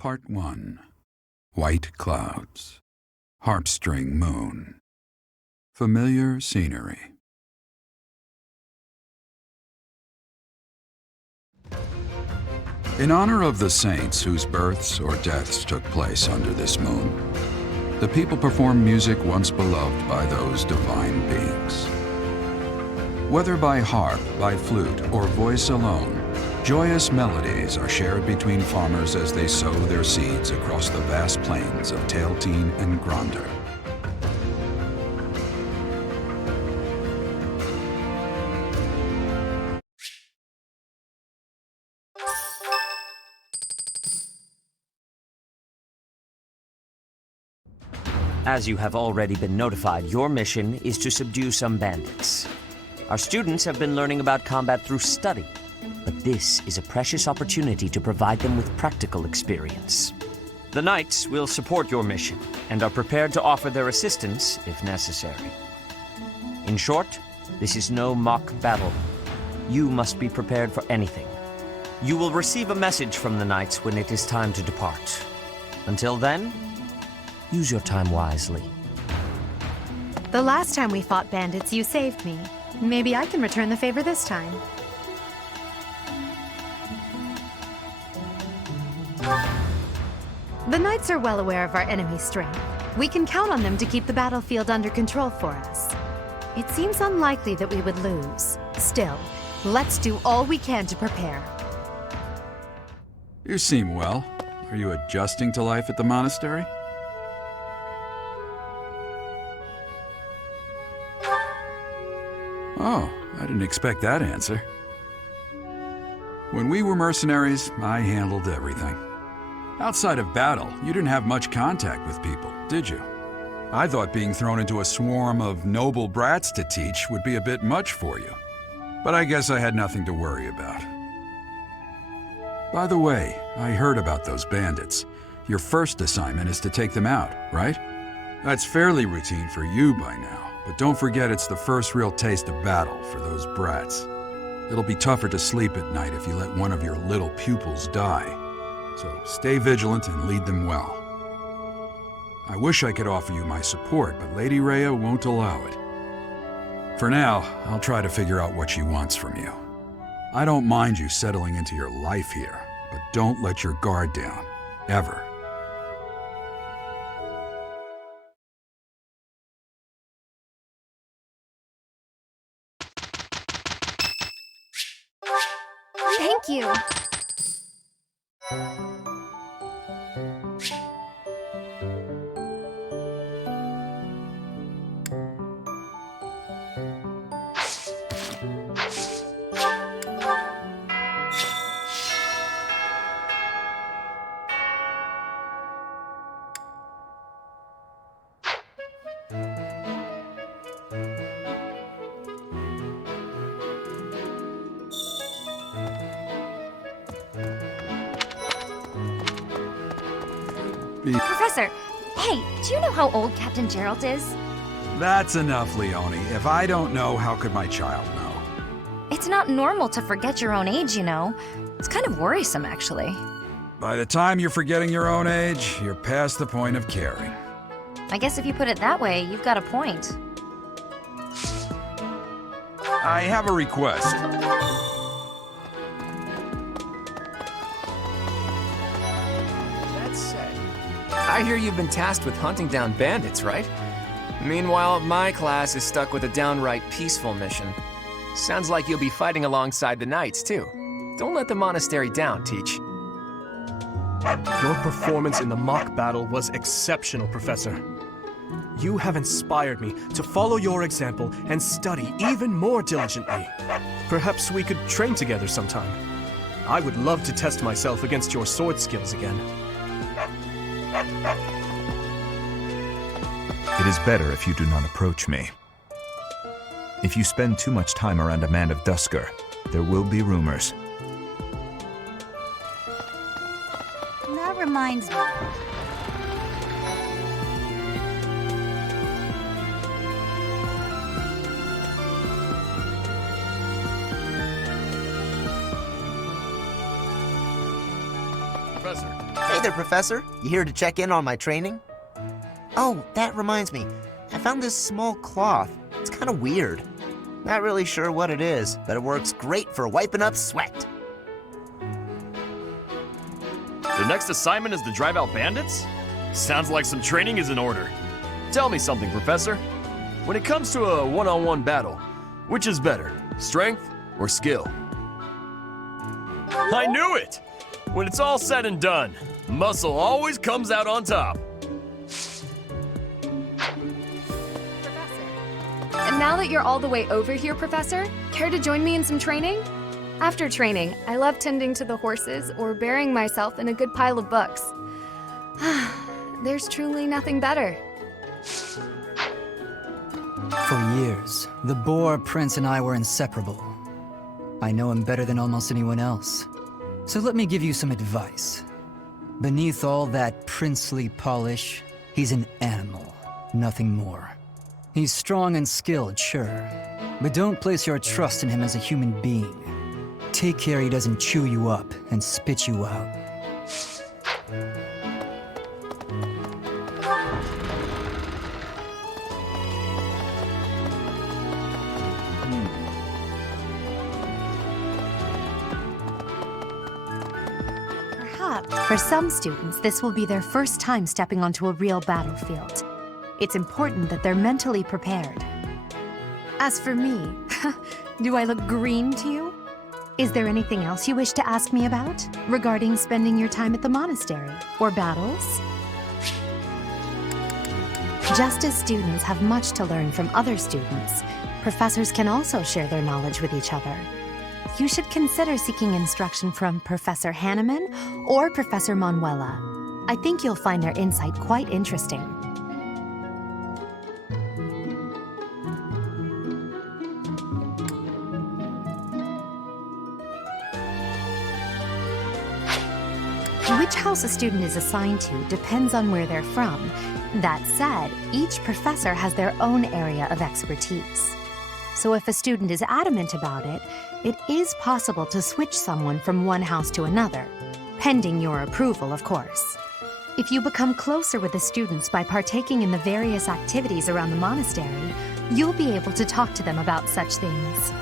Part 1. White Clouds. Harpstring Moon. Familiar Scenery. In honor of the saints whose births or deaths took place under this moon, the people perform music once beloved by those divine beings. Whether by harp, by flute, or voice alone, joyous melodies are shared between farmers as they sow their seeds across the vast plains of Tailteen and Gronder. As you have already been notified, your mission is to subdue some bandits. Our students have been learning about combat through study, but this is a precious opportunity to provide them with practical experience. The Knights will support your mission and are prepared to offer their assistance if necessary. In short, this is no mock battle. You must be prepared for anything. You will receive a message from the Knights when it is time to depart. Until then, use your time wisely. The last time we fought bandits, you saved me. Maybe I can return the favor this time. The Knights are well aware of our enemy's strength. We can count on them to keep the battlefield under control for us. It seems unlikely that we would lose. Still, let's do all we can to prepare. You seem well. Are you adjusting to life at the monastery? Oh, I didn't expect that answer. When we were mercenaries, I handled everything. Outside of battle, you didn't have much contact with people, did you? I thought being thrown into a swarm of noble brats to teach would be a bit much for you. But I guess I had nothing to worry about. By the way, I heard about those bandits. Your first assignment is to take them out, right? That's fairly routine for you by now. But don't forget it's the first real taste of battle for those brats. It'll be tougher to sleep at night if you let one of your little pupils die. So stay vigilant and lead them well. I wish I could offer you my support, but Lady Rhea won't allow it. For now, I'll try to figure out what she wants from you. I don't mind you settling into your life here, but don't let your guard down, ever. Thank you. Professor, hey, do you know how old Captain Gerald is? That's enough, Leone. If I don't know, how could my child know? It's not normal to forget your own age, you know. It's kind of worrisome, actually. By the time you're forgetting your own age, you're past the point of caring. I guess if you put it that way, you've got a point. I have a request. That said, I hear you've been tasked with hunting down bandits, right? Meanwhile, my class is stuck with a downright peaceful mission. Sounds like you'll be fighting alongside the Knights, too. Don't let the monastery down, Teach. Your performance in the mock battle was exceptional, Professor. You have inspired me to follow your example and study even more diligently. Perhaps we could train together sometime. I would love to test myself against your sword skills again. It is better if you do not approach me. If you spend too much time around a man of Dusker, there will be rumors. That reminds me. Professor. Hey there, Professor. You here to check in on my training? Oh, that reminds me. I found this small cloth. It's kind of weird. Not really sure what it is, but it works great for wiping up sweat. The next assignment is to drive out bandits? Sounds like some training is in order. Tell me something, Professor. When it comes to a one-on-one battle, which is better, strength or skill? I knew it! When it's all said and done, muscle always comes out on top. And now that you're all the way over here, Professor, care to join me in some training? After training, I love tending to the horses or burying myself in a good pile of books. There's truly nothing better. For years, the Boar Prince and I were inseparable. I know him better than almost anyone else. So let me give you some advice. Beneath all that princely polish, he's an animal, nothing more. He's strong and skilled, sure, but don't place your trust in him as a human being. Take care he doesn't chew you up and spit you out. Perhaps, for some students, this will be their first time stepping onto a real battlefield. It's important that they're mentally prepared. As for me, do I look green to you? Is there anything else you wish to ask me about regarding spending your time at the monastery or battles? Just as students have much to learn from other students, professors can also share their knowledge with each other. You should consider seeking instruction from Professor Hanneman or Professor Manuela. I think you'll find their insight quite interesting. Which house a student is assigned to depends on where they're from. That said, each professor has their own area of expertise. So if a student is adamant about it, it is possible to switch someone from one house to another, pending your approval, of course. If you become closer with the students by partaking in the various activities around the monastery, you'll be able to talk to them about such things.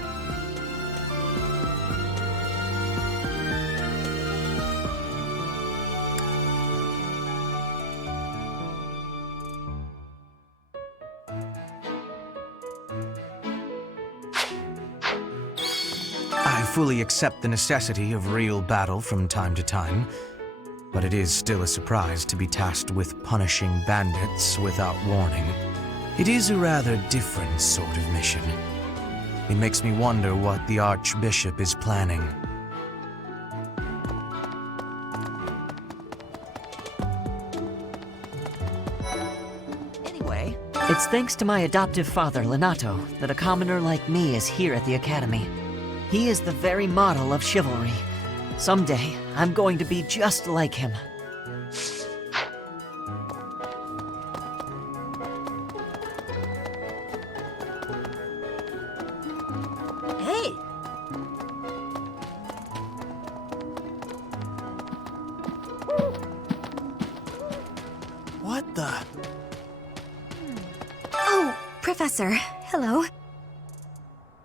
I fully accept the necessity of real battle from time to time, but it is still a surprise to be tasked with punishing bandits without warning. It is a rather different sort of mission. It makes me wonder what the Archbishop is planning. Anyway, it's thanks to my adoptive father, Lenato, that a commoner like me is here at the Academy. He is the very model of chivalry. Someday, I'm going to be just like him. Hey! What the? Oh, Professor. Hello.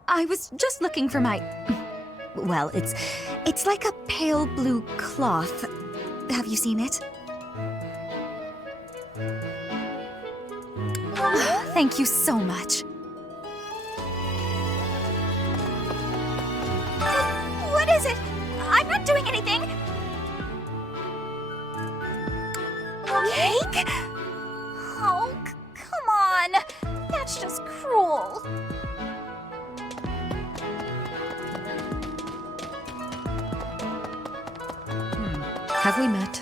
I was just looking for my... Well, it's like a pale blue cloth. Have you seen it? Thank you so much. What is it? I'm not doing anything. Cake? Oh, come on. That's just cruel. Have we met?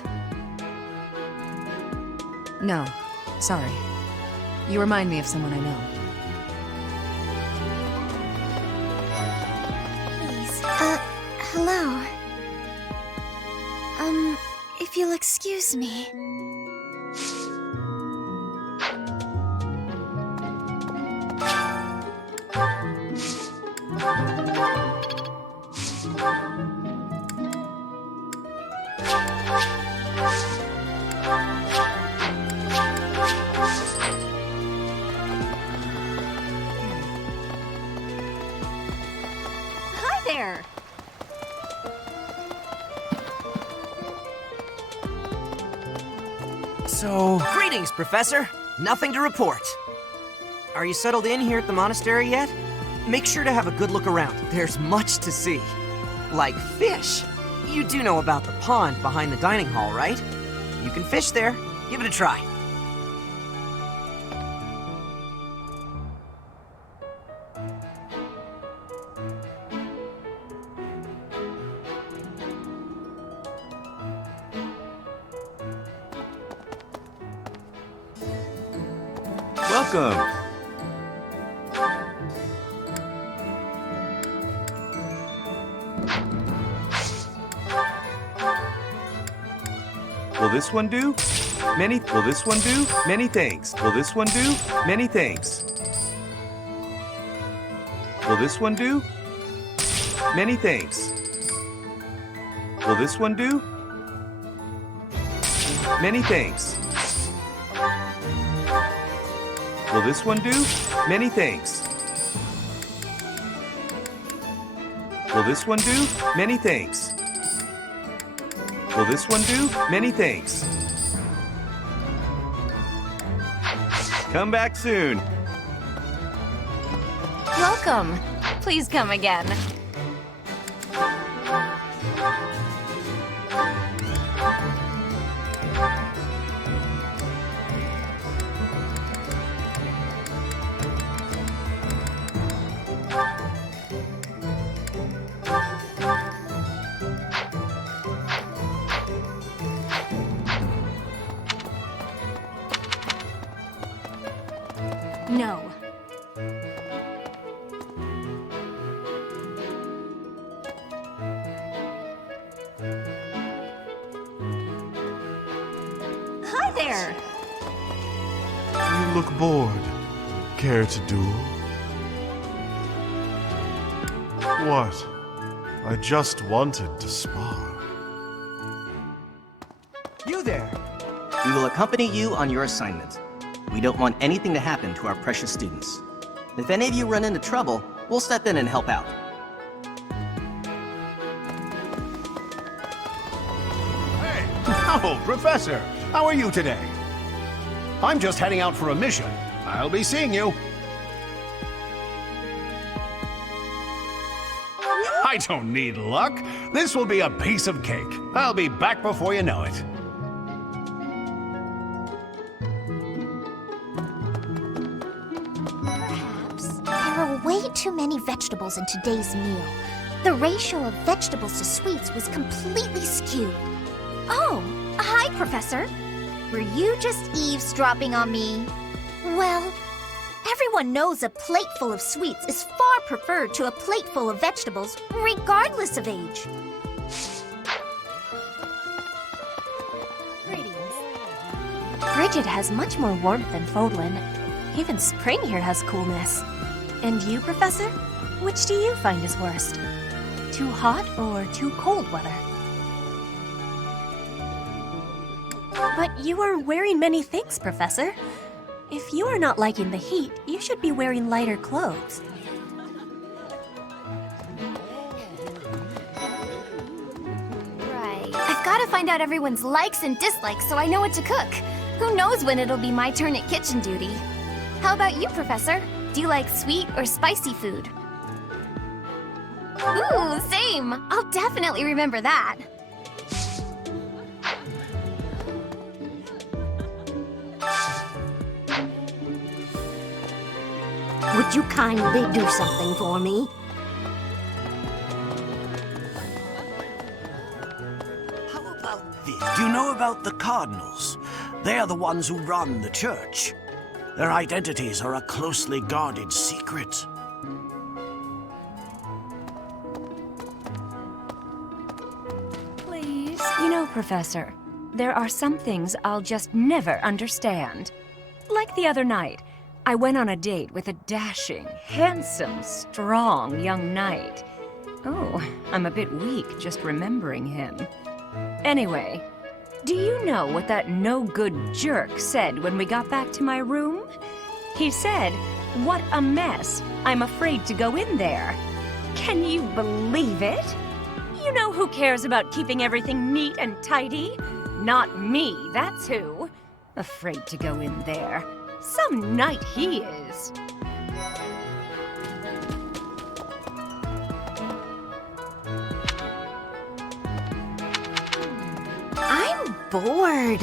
No. Sorry. You remind me of someone I know. Please. Hello. If you'll excuse me. So... Greetings, Professor. Nothing to report. Are you settled in here at the monastery yet? Make sure to have a good look around. There's much to see. Like fish. You do know about the pond behind the dining hall, right? You can fish there. Give it a try. Welcome. Will this one do? Will this one do? Many thanks. Will this one do? Many thanks. Will this one do? Many thanks. Will this one do? Many thanks. Will this one do? Many thanks. Will this one do? Many thanks. Will this one do? Many thanks. Come back soon. Welcome. Please come again. No. Hi there. You look bored. Care to duel? What? I just wanted to spar. You there! We will accompany you on your assignment. We don't want anything to happen to our precious students. If any of you run into trouble, we'll step in and help out. Hey! Oh, Professor! How are you today? I'm just heading out for a mission. I'll be seeing you. I don't need luck. This will be a piece of cake. I'll be back before you know it. There are way too many vegetables in today's meal. The ratio of vegetables to sweets was completely skewed. Oh, hi, Professor. Were you just eavesdropping on me? Well, everyone knows a plate full of sweets is far preferred to a plate full of vegetables, regardless of age. Bridget has much more warmth than Fodlan. Even spring here has coolness. And you, Professor? Which do you find is worst? Too hot or too cold weather? But you are wearing many things, Professor. If you are not liking the heat, you should be wearing lighter clothes. Right. I've got to find out everyone's likes and dislikes so I know what to cook. Who knows when it'll be my turn at kitchen duty? How about you, Professor? Do you like sweet or spicy food? Ooh, same! I'll definitely remember that. Would you kindly do something for me? How about this? Do you know about the Cardinals? They are the ones who run the church. Their identities are a closely guarded secret. Please? You know, Professor, there are some things I'll just never understand. Like the other night, I went on a date with a dashing, handsome, strong young knight. Oh, I'm a bit weak just remembering him. Anyway, do you know what that no-good jerk said when we got back to my room? He said, "What a mess. I'm afraid to go in there." Can you believe it? You know who cares about keeping everything neat and tidy? Not me, that's who. Afraid to go in there. Some knight he is. I'm bored.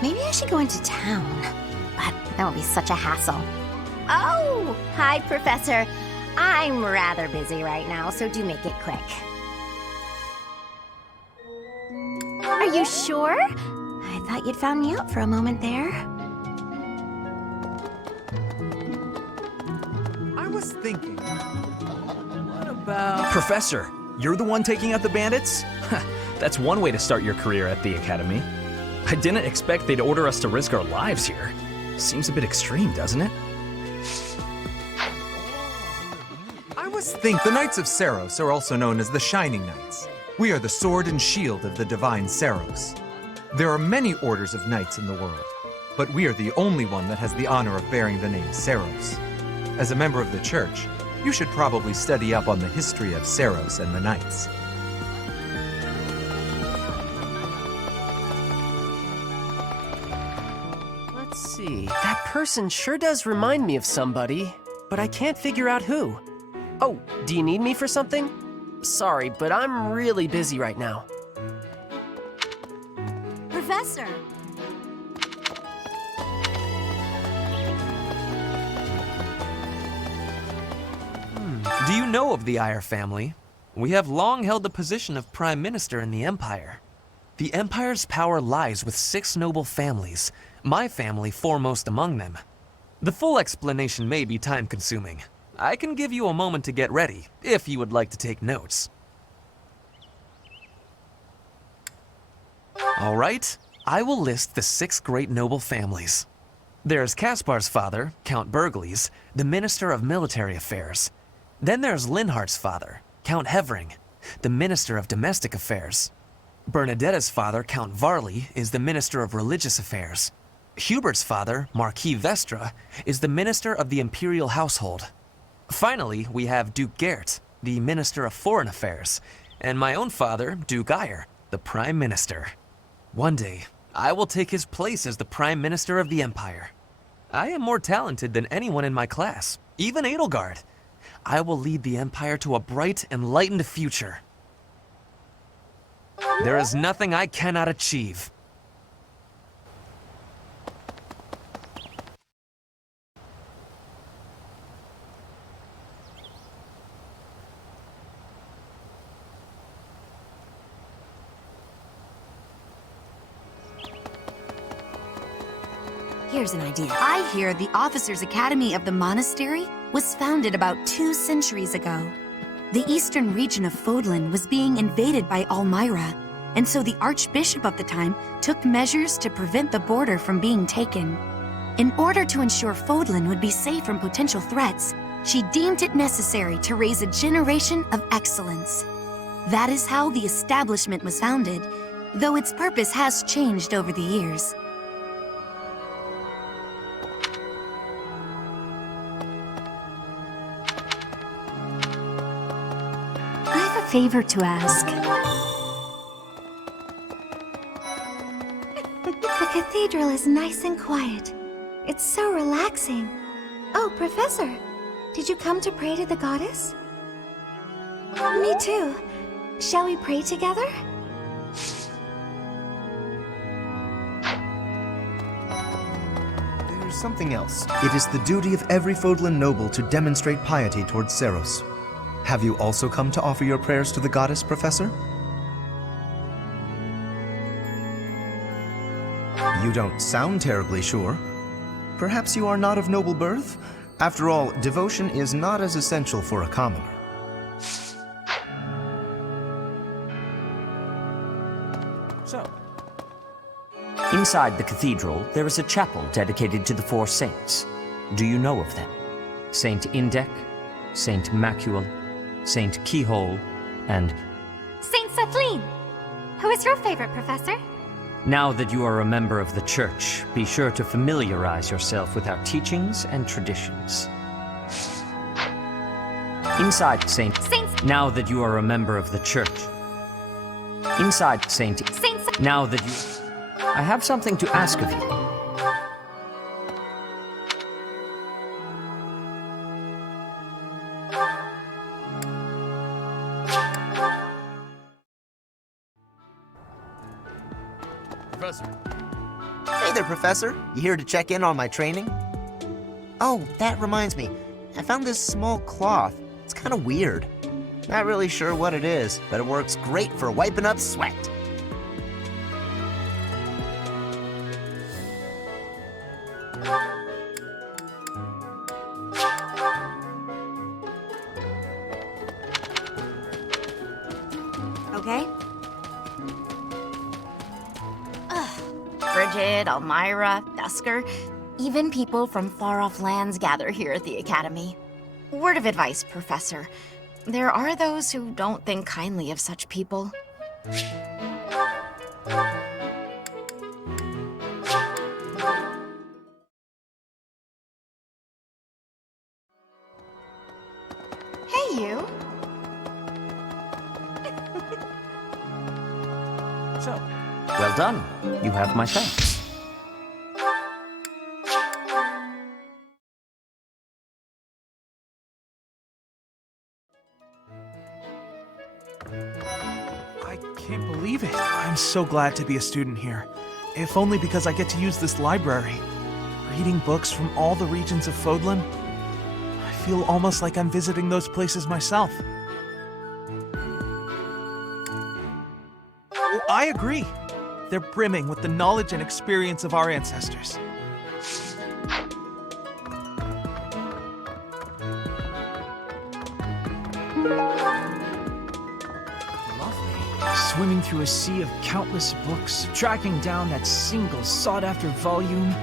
Maybe I should go into town. But that would be such a hassle. Oh, hi, Professor. I'm rather busy right now, so do make it quick. Are you sure? I thought you'd found me out for a moment there. I was thinking, what about... Professor, you're the one taking out the bandits? That's one way to start your career at the Academy. I didn't expect they'd order us to risk our lives here. Seems a bit extreme, doesn't it? The Knights of Saros are also known as the Shining Knights. We are the sword and shield of the divine Saros. There are many orders of knights in the world, but we are the only one that has the honor of bearing the name Saros. As a member of the church, you should probably study up on the history of Saros and the knights. Let's see. That person sure does remind me of somebody, but I can't figure out who. Oh, do you need me for something? Sorry, but I'm really busy right now. Professor! Do you know of the Eyre family? We have long held the position of Prime Minister in the Empire. The Empire's power lies with 6 noble families, my family foremost among them. The full explanation may be time-consuming. I can give you a moment to get ready, if you would like to take notes. All right, I will list the 6 great noble families. There's Caspar's father, Count Burgles, the Minister of Military Affairs. Then there's Linhardt's father, Count Hevering, the Minister of Domestic Affairs. Bernadetta's father, Count Varley, is the Minister of Religious Affairs. Hubert's father, Marquis Vestra, is the Minister of the Imperial Household. Finally, we have Duke Geert, the Minister of Foreign Affairs, and my own father, Duke Eyre, the Prime Minister. One day, I will take his place as the Prime Minister of the Empire. I am more talented than anyone in my class, even Edelgard. I will lead the Empire to a bright, enlightened future. There is nothing I cannot achieve. Here's an idea. I hear the Officers' Academy of the monastery was founded about 2 centuries ago. The eastern region of Fodlan was being invaded by Almyra, and so the Archbishop of the time took measures to prevent the border from being taken. In order to ensure Fodlan would be safe from potential threats, she deemed it necessary to raise a generation of excellence. That is how the establishment was founded, though its purpose has changed over the years. Favor to ask. The cathedral is nice and quiet. It's so relaxing. Oh, Professor, did you come to pray to the goddess? Me too. Shall we pray together? There's something else. It is the duty of every Fodlan noble to demonstrate piety towards Saros. Have you also come to offer your prayers to the goddess, Professor? You don't sound terribly sure. Perhaps you are not of noble birth? After all, devotion is not as essential for a commoner. So, inside the cathedral, there is a chapel dedicated to the 4 saints. Do you know of them? Saint Indec, Saint Macule, Saint Keyhole, and... Saint Celine! Who is your favorite, Professor? Now that you are a member of the Church, be sure to familiarize yourself with our teachings and traditions. Inside Saint... Now that you are a member of the Church. Inside Saint... Now that you... I have something to ask of you. Professor. Hey there, Professor. You here to check in on my training? Oh, that reminds me. I found this small cloth. It's kind of weird. Not really sure what it is, but it works great for wiping up sweat. Okay? Bridget, Elmira, Dusker, even people from far-off lands gather here at the Academy. Word of advice, Professor. There are those who don't think kindly of such people. Hey, you. So, well done. You have my thanks. I can't believe it. I'm so glad to be a student here. If only because I get to use this library. Reading books from all the regions of Fodlan. I feel almost like I'm visiting those places myself. I agree. They're brimming with the knowledge and experience of our ancestors. Swimming through a sea of countless books, tracking down that single sought-after volume,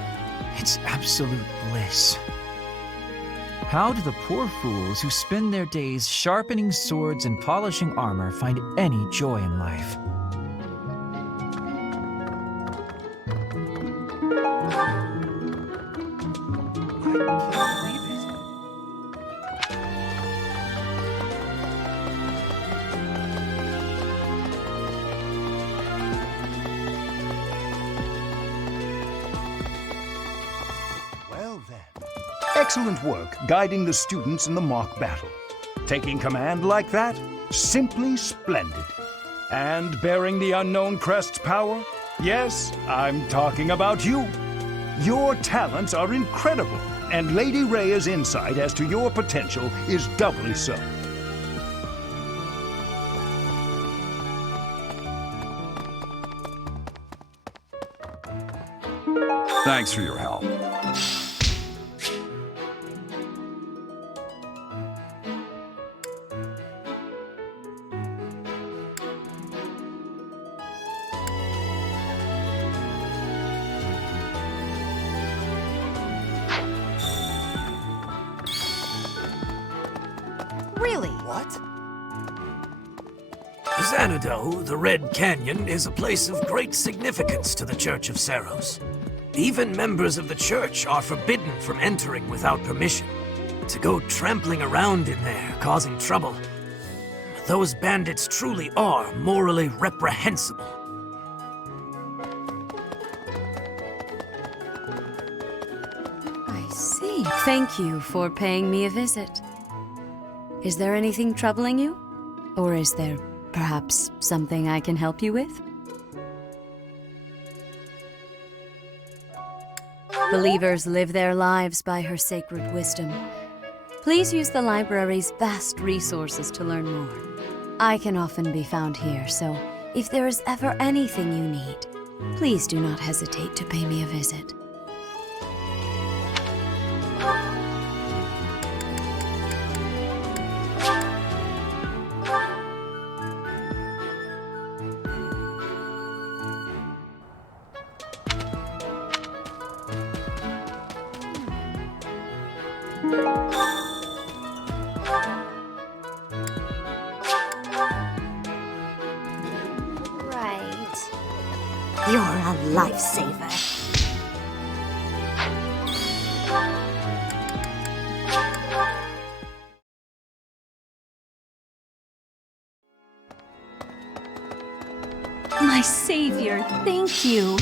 it's absolute bliss. How do the poor fools who spend their days sharpening swords and polishing armor find any joy in life? Excellent work guiding the students in the mock battle. Taking command like that? Simply splendid. And bearing the unknown crest's power? Yes, I'm talking about you. Your talents are incredible, and Lady Rhea's insight as to your potential is doubly so. Thanks for your help. Really? What? Xanadu, the Red Canyon, is a place of great significance to the Church of Saros. Even members of the church are forbidden from entering without permission. To go trampling around in there, causing trouble, those bandits truly are morally reprehensible. I see. Thank you for paying me a visit. Is there anything troubling you? Or is there perhaps something I can help you with? Believers live their lives by her sacred wisdom. Please use the library's vast resources to learn more. I can often be found here, so if there is ever anything you need, please do not hesitate to pay me a visit. Right. You're a lifesaver. My savior, thank you.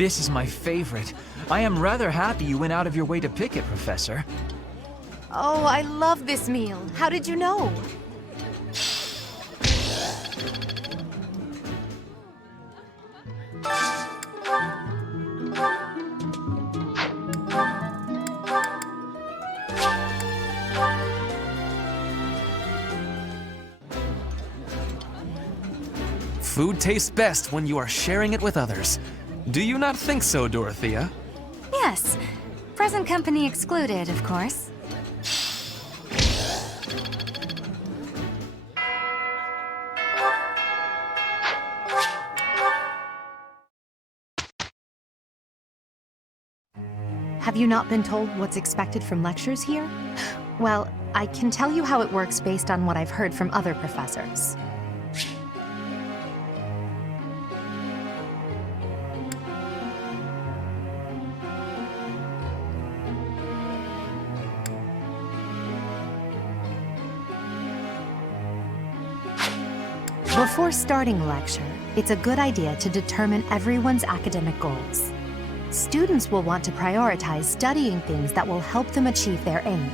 This is my favorite. I am rather happy you went out of your way to pick it, Professor. Oh, I love this meal. How did you know? Food tastes best when you are sharing it with others. Do you not think so, Dorothea? Yes. Present company excluded, of course. Have you not been told what's expected from lectures here? Well, I can tell you how it works based on what I've heard from other professors. Before starting a lecture, it's a good idea to determine everyone's academic goals. Students will want to prioritize studying things that will help them achieve their aim.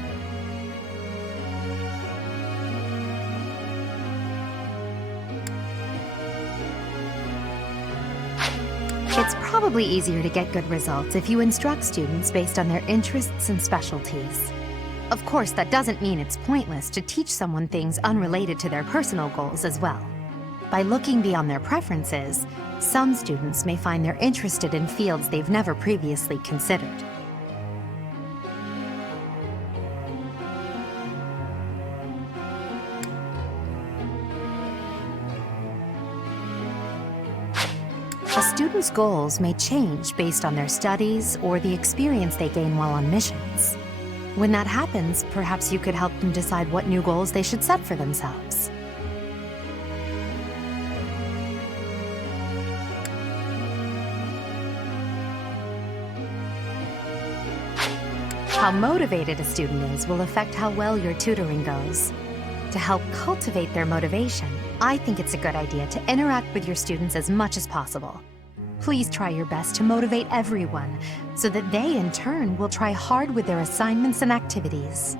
It's probably easier to get good results if you instruct students based on their interests and specialties. Of course, that doesn't mean it's pointless to teach someone things unrelated to their personal goals as well. By looking beyond their preferences, some students may find they're interested in fields they've never previously considered. A student's goals may change based on their studies or the experience they gain while on missions. When that happens, perhaps you could help them decide what new goals they should set for themselves. How motivated a student is will affect how well your tutoring goes. To help cultivate their motivation, I think it's a good idea to interact with your students as much as possible. Please try your best to motivate everyone, so that they, in turn, will try hard with their assignments and activities.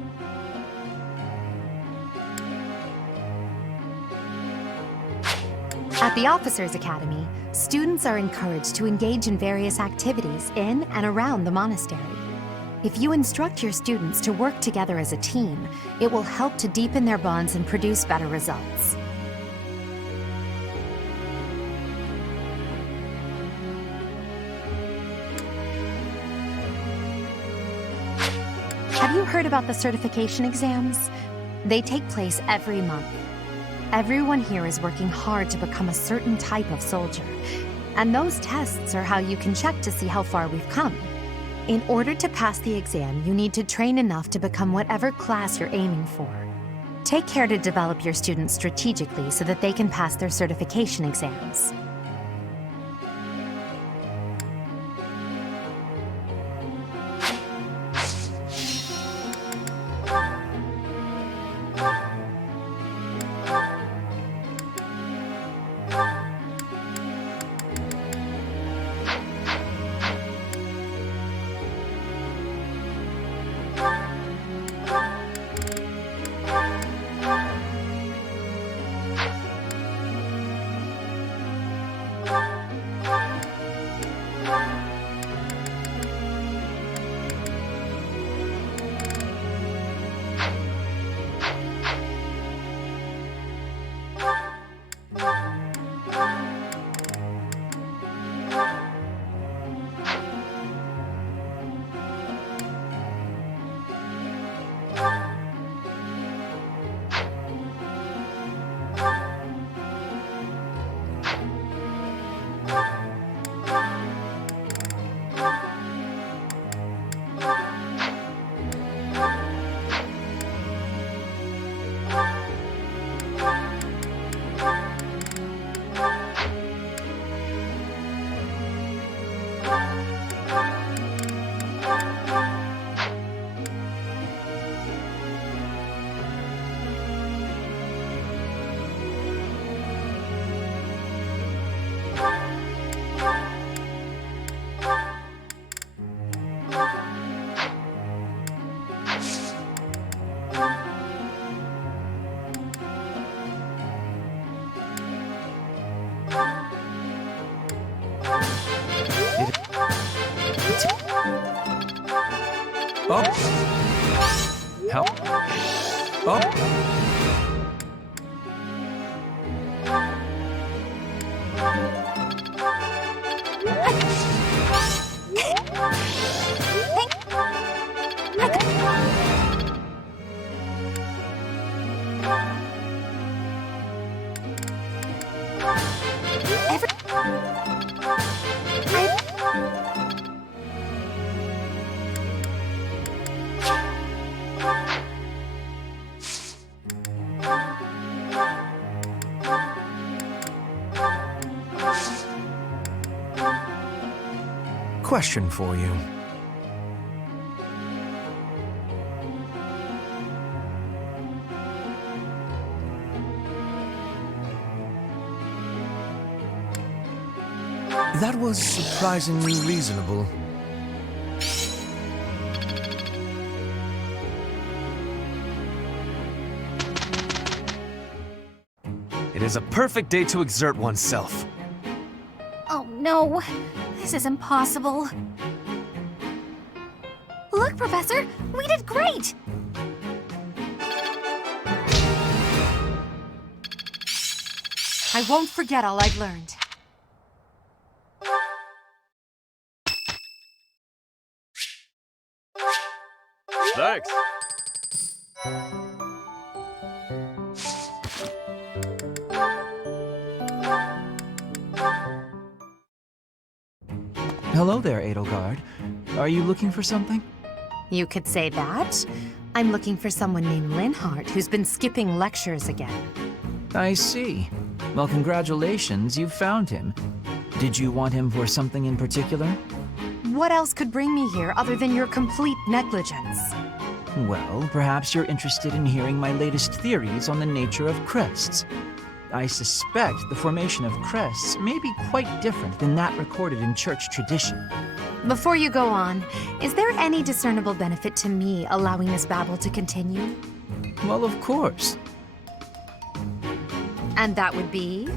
At the Officers Academy, students are encouraged to engage in various activities in and around the monastery. If you instruct your students to work together as a team, it will help to deepen their bonds and produce better results. Have you heard about the certification exams? They take place every month. Everyone here is working hard to become a certain type of soldier, and those tests are how you can check to see how far we've come. In order to pass the exam, you need to train enough to become whatever class you're aiming for. Take care to develop your students strategically so that they can pass their certification exams. Up. Help. Up. Question for you. That was surprisingly reasonable. It is a perfect day to exert oneself. Oh no, this is impossible. Look, Professor, we did great! I won't forget all I've learned. Thanks. Hello there, Edelgard. Are you looking for something? You could say that. I'm looking for someone named Linhardt who's been skipping lectures again. I see. Well, congratulations, you found him. Did you want him for something in particular? What else could bring me here other than your complete negligence? Well, perhaps you're interested in hearing my latest theories on the nature of crests. I suspect the formation of crests may be quite different than that recorded in church tradition. Before you go on, is there any discernible benefit to me allowing this babble to continue? Well, of course. And that would be?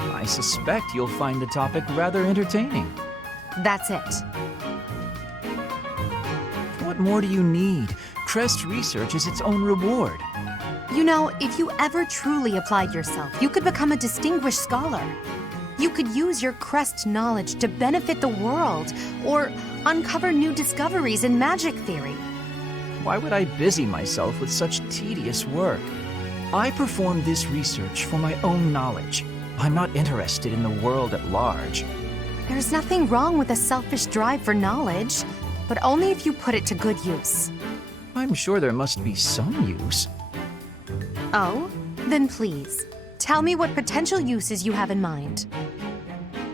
I suspect you'll find the topic rather entertaining. That's it. What more do you need? Crest research is its own reward. You know, if you ever truly applied yourself, you could become a distinguished scholar. You could use your crest knowledge to benefit the world, or uncover new discoveries in magic theory. Why would I busy myself with such tedious work? I perform this research for my own knowledge. I'm not interested in the world at large. There's nothing wrong with a selfish drive for knowledge, but only if you put it to good use. I'm sure there must be some use. Oh? Then please, tell me what potential uses you have in mind.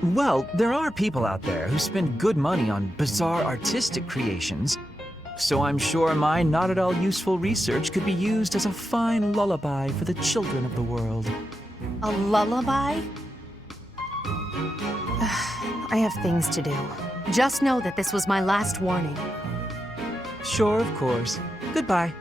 Well, there are people out there who spend good money on bizarre artistic creations, so I'm sure my not at all useful research could be used as a fine lullaby for the children of the world. A lullaby? I have things to do. Just know that this was my last warning. Sure, of course. Goodbye.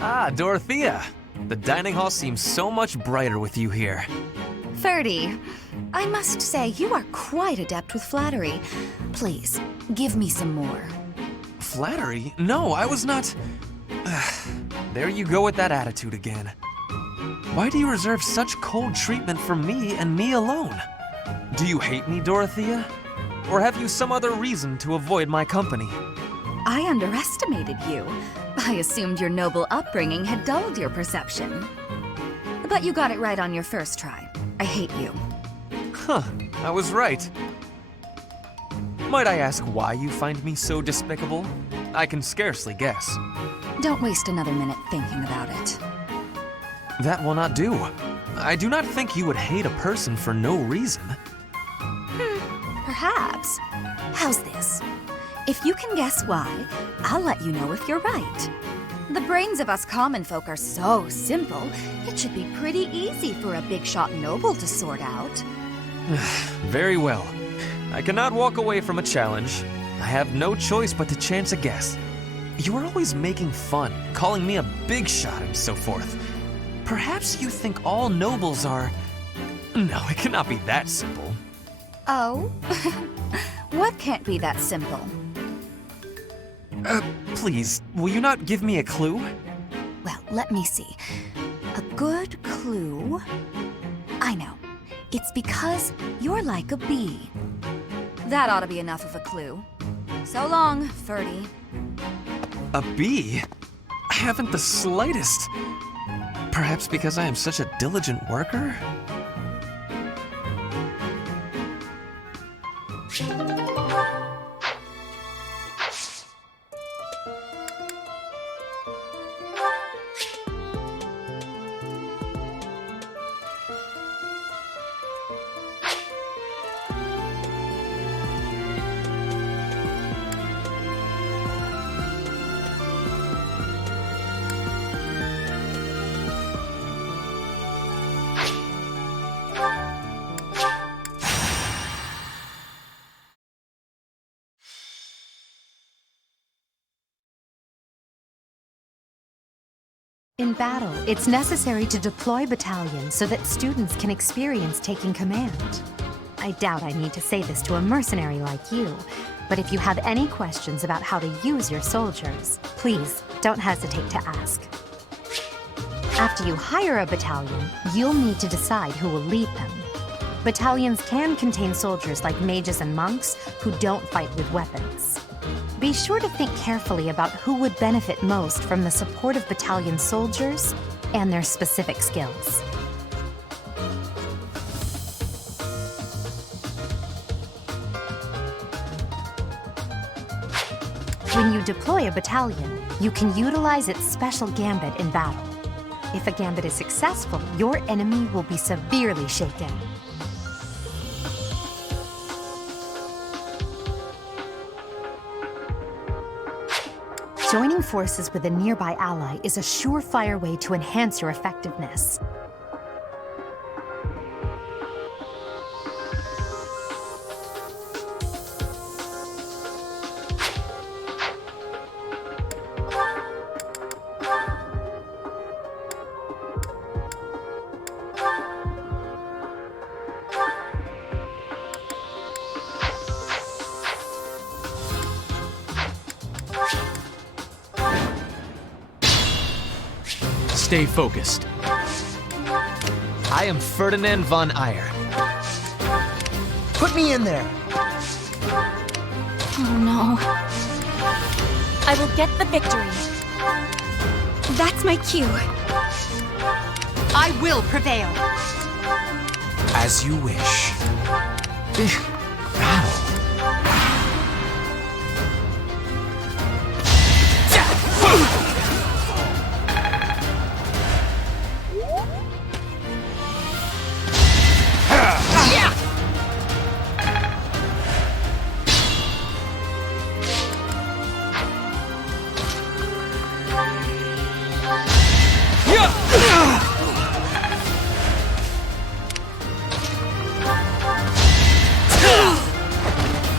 Ah, Dorothea. The dining hall seems so much brighter with you here. Ferdy, I must say you are quite adept with flattery. Please, give me some more. Flattery? No, I was not... There you go with that attitude again. Why do you reserve such cold treatment for me and me alone? Do you hate me, Dorothea? Or have you some other reason to avoid my company? I underestimated you. I assumed your noble upbringing had dulled your perception. But you got it right on your first try. I hate you. Huh, I was right. Might I ask why you find me so despicable? I can scarcely guess. Don't waste another minute thinking about it. That will not do. I do not think you would hate a person for no reason. Perhaps. How's this? If you can guess why, I'll let you know if you're right. The brains of us common folk are so simple, it should be pretty easy for a big shot noble to sort out. Very well. I cannot walk away from a challenge. I have no choice but to chance a guess. You are always making fun, calling me a big shot and so forth. Perhaps you think all nobles are... No, it cannot be that simple. Oh? What can't be that simple? Please, will you not give me a clue? Well, let me see. A good clue? I know. It's because you're like a bee. That ought to be enough of a clue. So long, Ferdy. A bee? I haven't the slightest. Perhaps because I am such a diligent worker? In battle, it's necessary to deploy battalions so that students can experience taking command. I doubt I need to say this to a mercenary like you, but if you have any questions about how to use your soldiers, please don't hesitate to ask. After you hire a battalion, you'll need to decide who will lead them. Battalions can contain soldiers like mages and monks who don't fight with weapons. Be sure to think carefully about who would benefit most from the support of battalion soldiers and their specific skills. When you deploy a battalion, you can utilize its special gambit in battle. If a gambit is successful, your enemy will be severely shaken. Joining forces with a nearby ally is a surefire way to enhance your effectiveness. Stay focused. I am Ferdinand von Eyre. Put me in there. Oh no. I will get the victory. That's my cue. I will prevail. As you wish.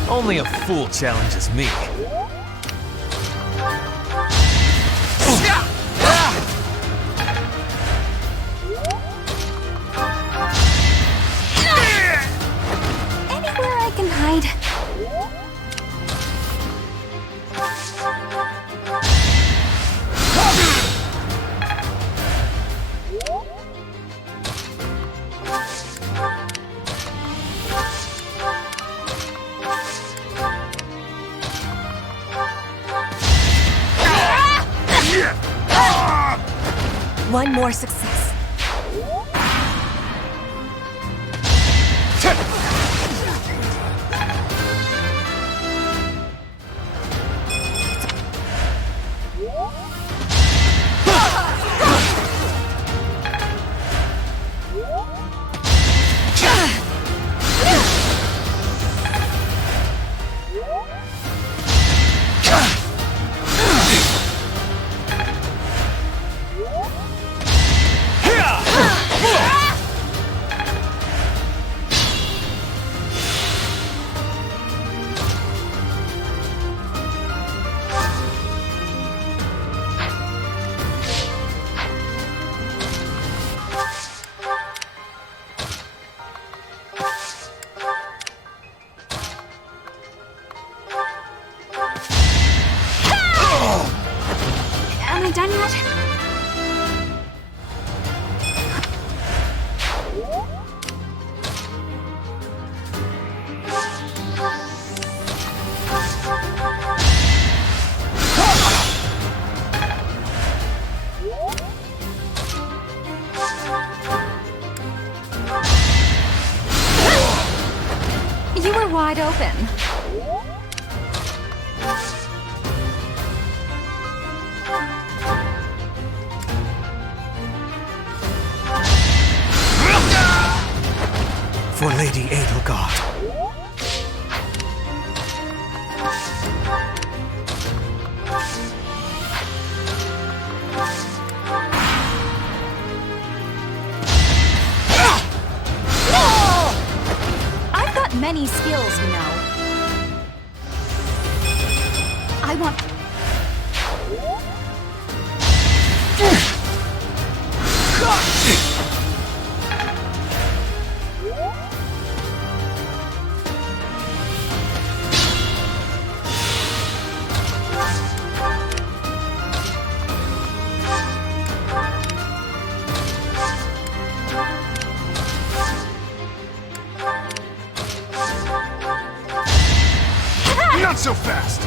Only a fool challenges me. Anywhere I can hide. One more success. You were wide open. For Lady Edelgard. I've got many skills, you know. I want... Not so fast!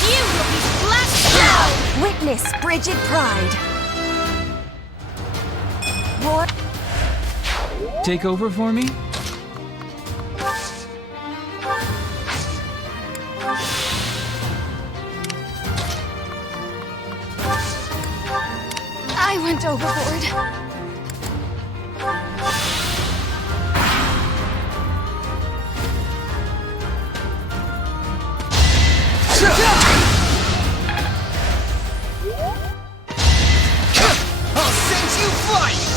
You will be splashed down! Witness frigid pride. What? Take over for me? I went overboard. I'll send you flying!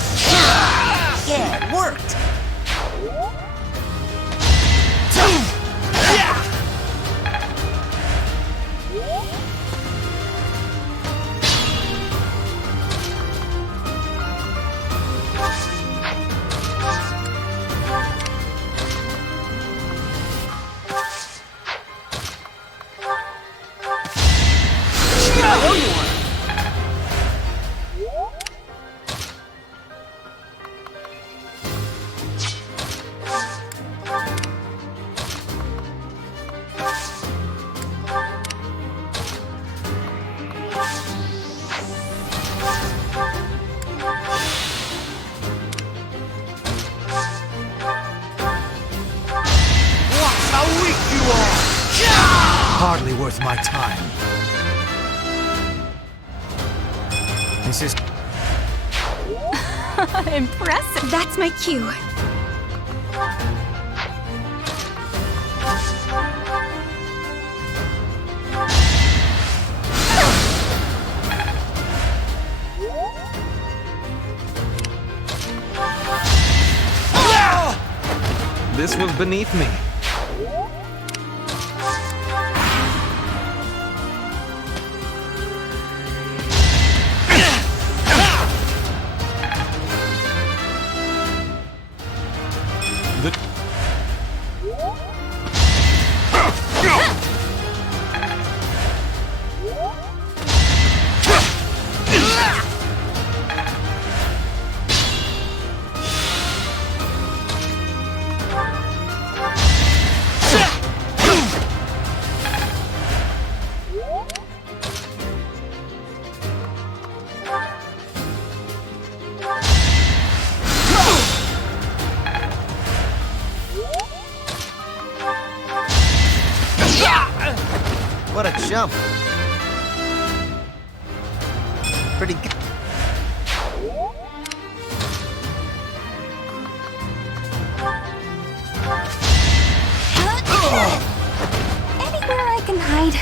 Yeah, it worked! How weak you are! Hardly worth my time. This is... Impressive. That's my cue. This was beneath me. What a jump! Pretty good. Anywhere I can hide.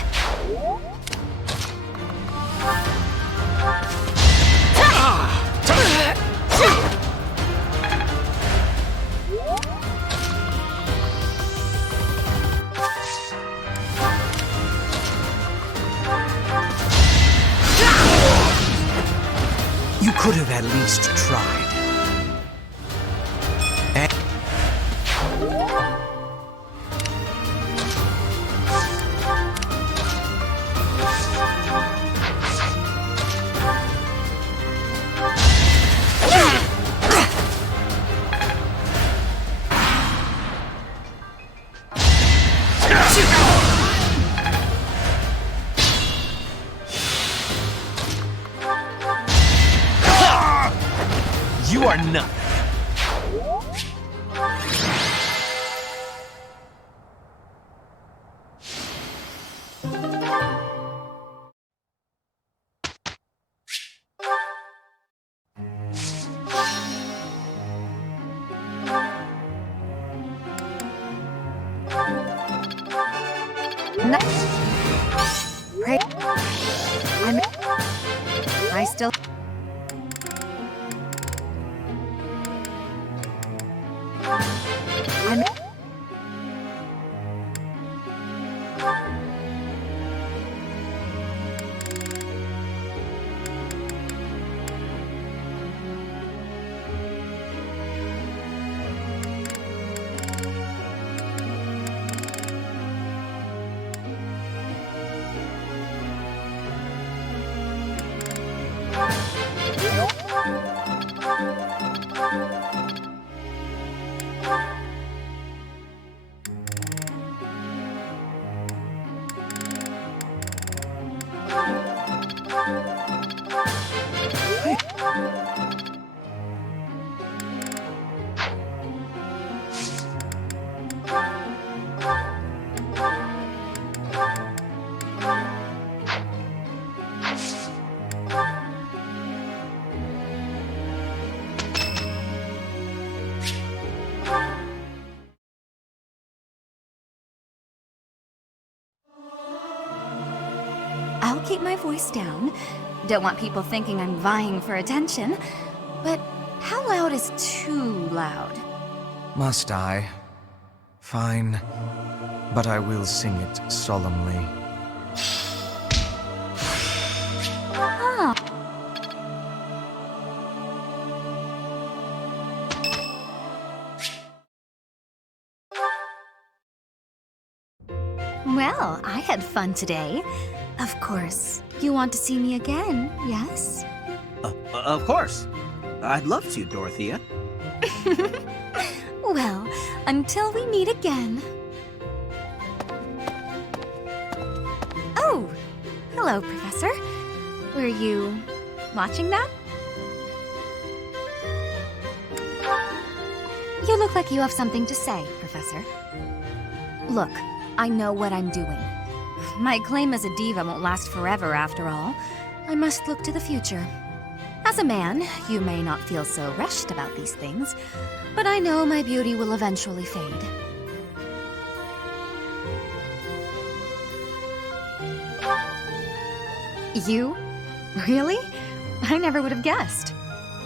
You could have at least tried. You are nothing. I still... I'll keep my voice down. Don't want people thinking I'm vying for attention. But how loud is too loud? Must I? Fine. But I will sing it solemnly. Oh. Well, I had fun today. Of course, you want to see me again, yes? Of course. I'd love to, Dorothea. Well, until we meet again. Oh, hello, Professor. Were you watching that? You look like you have something to say, Professor. Look, I know what I'm doing. My claim as a diva won't last forever, after all. I must look to the future. As a man, you may not feel so rushed about these things, but I know my beauty will eventually fade. You? Really? I never would have guessed.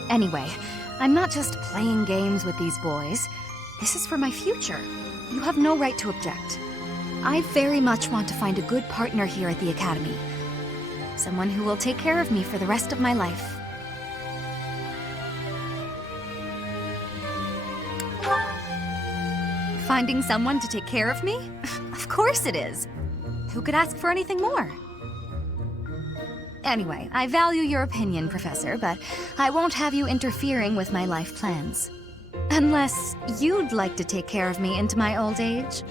Anyway, I'm not just playing games with these boys. This is for my future. You have no right to object. I very much want to find a good partner here at the Academy. Someone who will take care of me for the rest of my life. Finding someone to take care of me? Of course it is. Who could ask for anything more? Anyway, I value your opinion, Professor, but I won't have you interfering with my life plans. Unless you'd like to take care of me into my old age.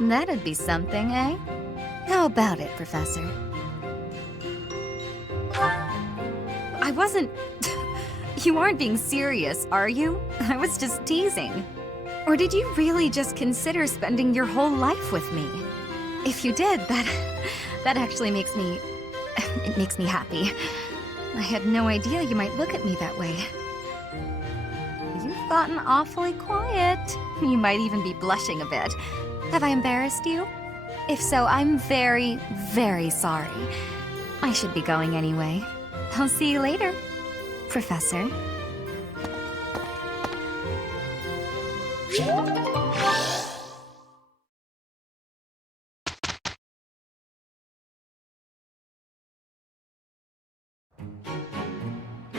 That'd be something, eh? How about it, Professor? I wasn't... You aren't being serious, are you? I was just teasing. Or did you really just consider spending your whole life with me? If you did, that actually makes me... It makes me happy. I had no idea you might look at me that way. You've gotten awfully quiet. You might even be blushing a bit. Have I embarrassed you? If so, I'm very, very sorry. I should be going anyway. I'll see you later, Professor.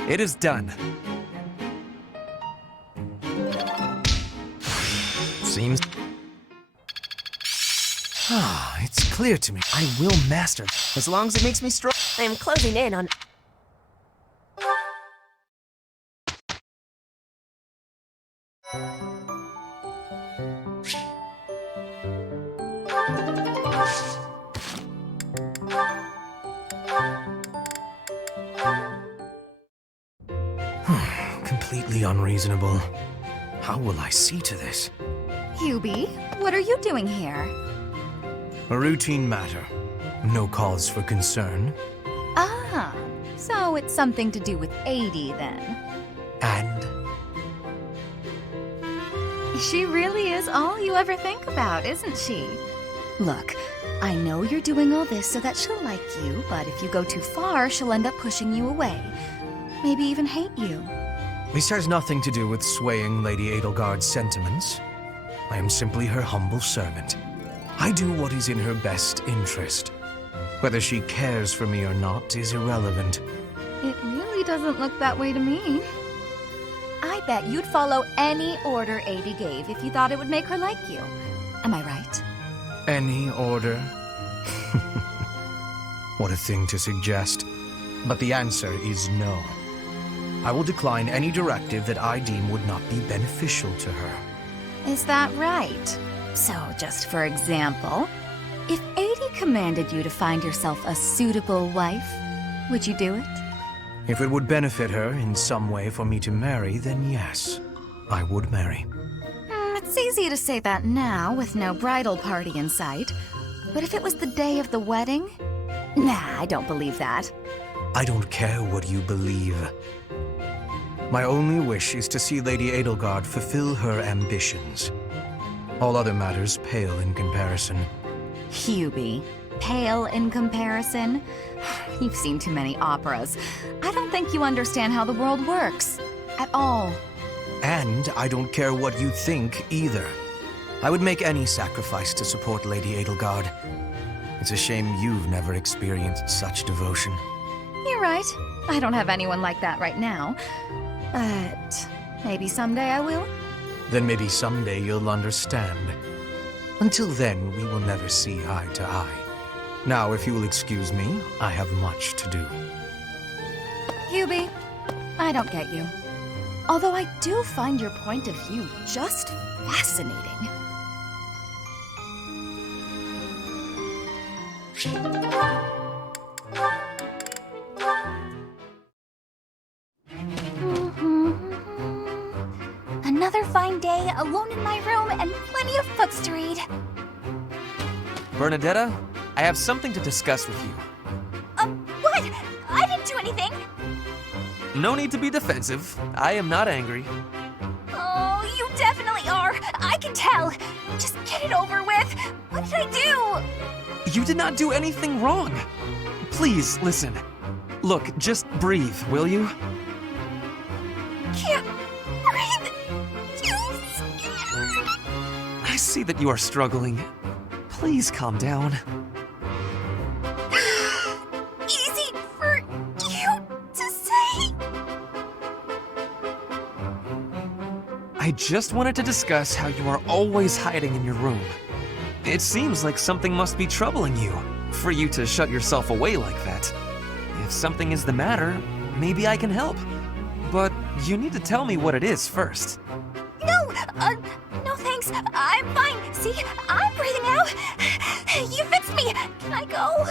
It is done. Seems... Ah, it's clear to me. I will master as long as it makes me strong. I'm closing in on... Completely unreasonable. How will I see to this? Hubie, what are you doing here? A routine matter. No cause for concern. Ah, so it's something to do with 80 then. And? She really is all you ever think about, isn't she? Look, I know you're doing all this so that she'll like you, but if you go too far, she'll end up pushing you away. Maybe even hate you. This has nothing to do with swaying Lady Edelgard's sentiments. I am simply her humble servant. I do what is in her best interest. Whether she cares for me or not is irrelevant. It really doesn't look that way to me. I bet you'd follow any order Adie gave if you thought it would make her like you. Am I right? Any order? What a thing to suggest. But the answer is no. I will decline any directive that I deem would not be beneficial to her. Is that right? So, just for example, if Adie commanded you to find yourself a suitable wife, would you do it? If it would benefit her in some way for me to marry, then yes, I would marry. It's easy to say that now, with no bridal party in sight. But if it was the day of the wedding? Nah, I don't believe that. I don't care what you believe. My only wish is to see Lady Edelgard fulfill her ambitions. All other matters pale in comparison. Hubie, pale in comparison? You've seen too many operas. I don't think you understand how the world works. At all. And I don't care what you think either. I would make any sacrifice to support Lady Edelgard. It's a shame you've never experienced such devotion. You're right. I don't have anyone like that right now. But maybe someday I will. Then maybe someday you'll understand. Until then, we will never see eye to eye. Now, if you will excuse me, I have much to do. Hubie, I don't get you. Although I do find your point of view just fascinating. Another fine day, alone in my room, and plenty of books to read. Bernadetta, I have something to discuss with you. What? I didn't do anything! No need to be defensive. I am not angry. Oh, you definitely are! I can tell! Just get it over with! What did I do? You did not do anything wrong. Please, listen. Look, just breathe, will you? Can't breathe! You scared! I see that you are struggling. Please calm down. Easy for you to say? I just wanted to discuss how you are always hiding in your room. It seems like something must be troubling you, for you to shut yourself away like that. If something is the matter, maybe I can help. But you need to tell me what it is first. No, no thanks. I'm fine. See, I'm breathing out. You fixed me. Can I go?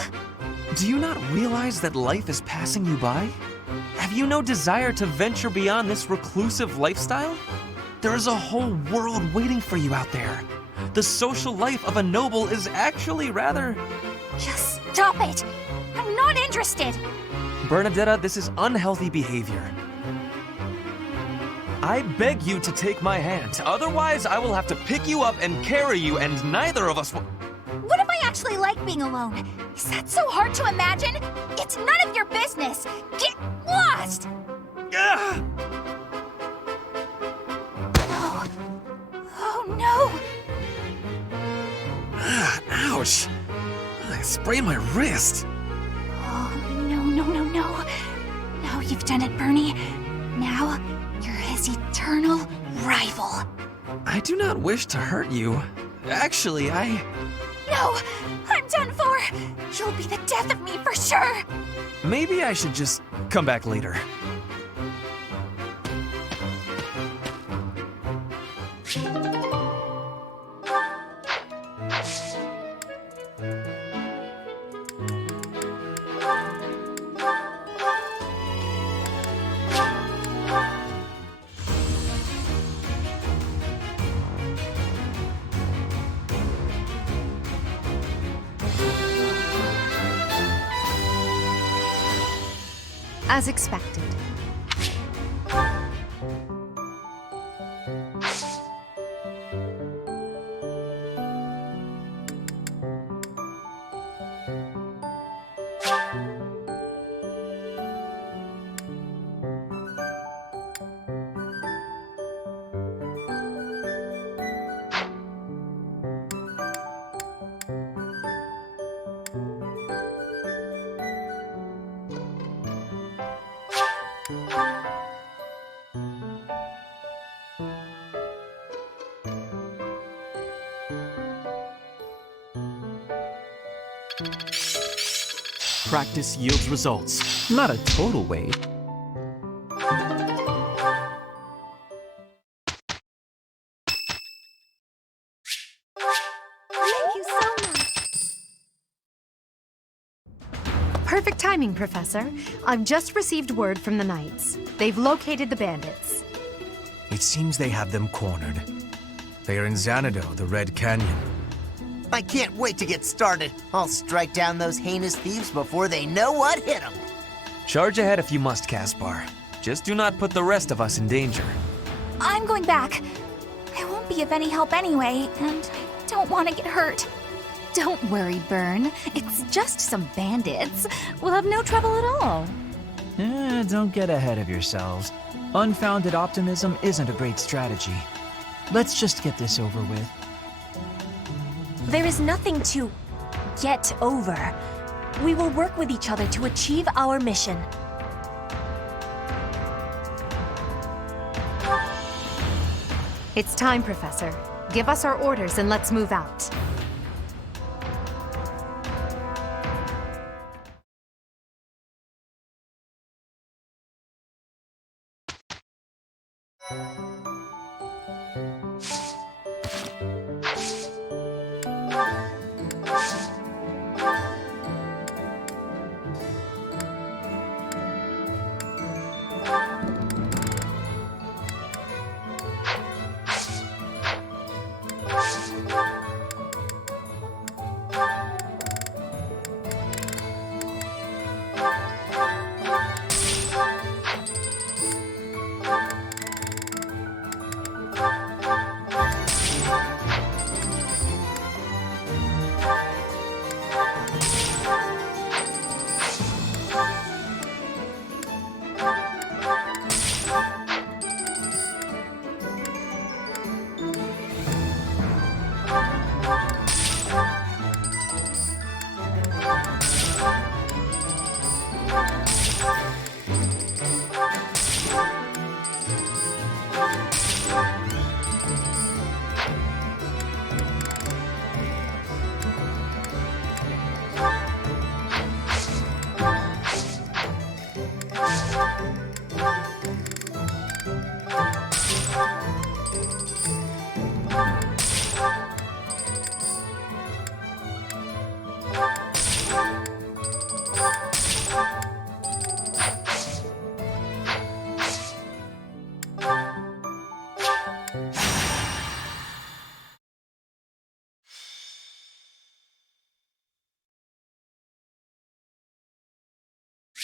Do you not realize that life is passing you by? Have you no desire to venture beyond this reclusive lifestyle? There is a whole world waiting for you out there. The social life of a noble is actually rather... Just stop it. I'm not interested. Bernadetta, this is unhealthy behavior. I beg you to take my hand. Otherwise, I will have to pick you up and carry you, and neither of us will... What if I actually like being alone? Is that so hard to imagine? It's none of your business. Get lost! Ugh! Oh no! Ouch! I sprained my wrist. Oh, no. Now you've done it, Bernie. Now, you're his eternal rival. I do not wish to hurt you. Actually, No! I'm done for! You'll be the death of me for sure! Maybe I should just come back later. As expected. Practice yields results, not a total weight. Thank you so much. Perfect timing, Professor. I've just received word from the Knights. They've located the bandits. It seems they have them cornered. They are in Xanadu, the Red Canyon. I can't wait to get started. I'll strike down those heinous thieves before they know what hit them. Charge ahead if you must, Caspar. Just do not put the rest of us in danger. I'm going back. I won't be of any help anyway, and I don't want to get hurt. Don't worry, Byrne. It's just some bandits. We'll have no trouble at all. Don't get ahead of yourselves. Unfounded optimism isn't a great strategy. Let's just get this over with. There is nothing to get over. We will work with each other to achieve our mission. It's time, Professor. Give us our orders and let's move out.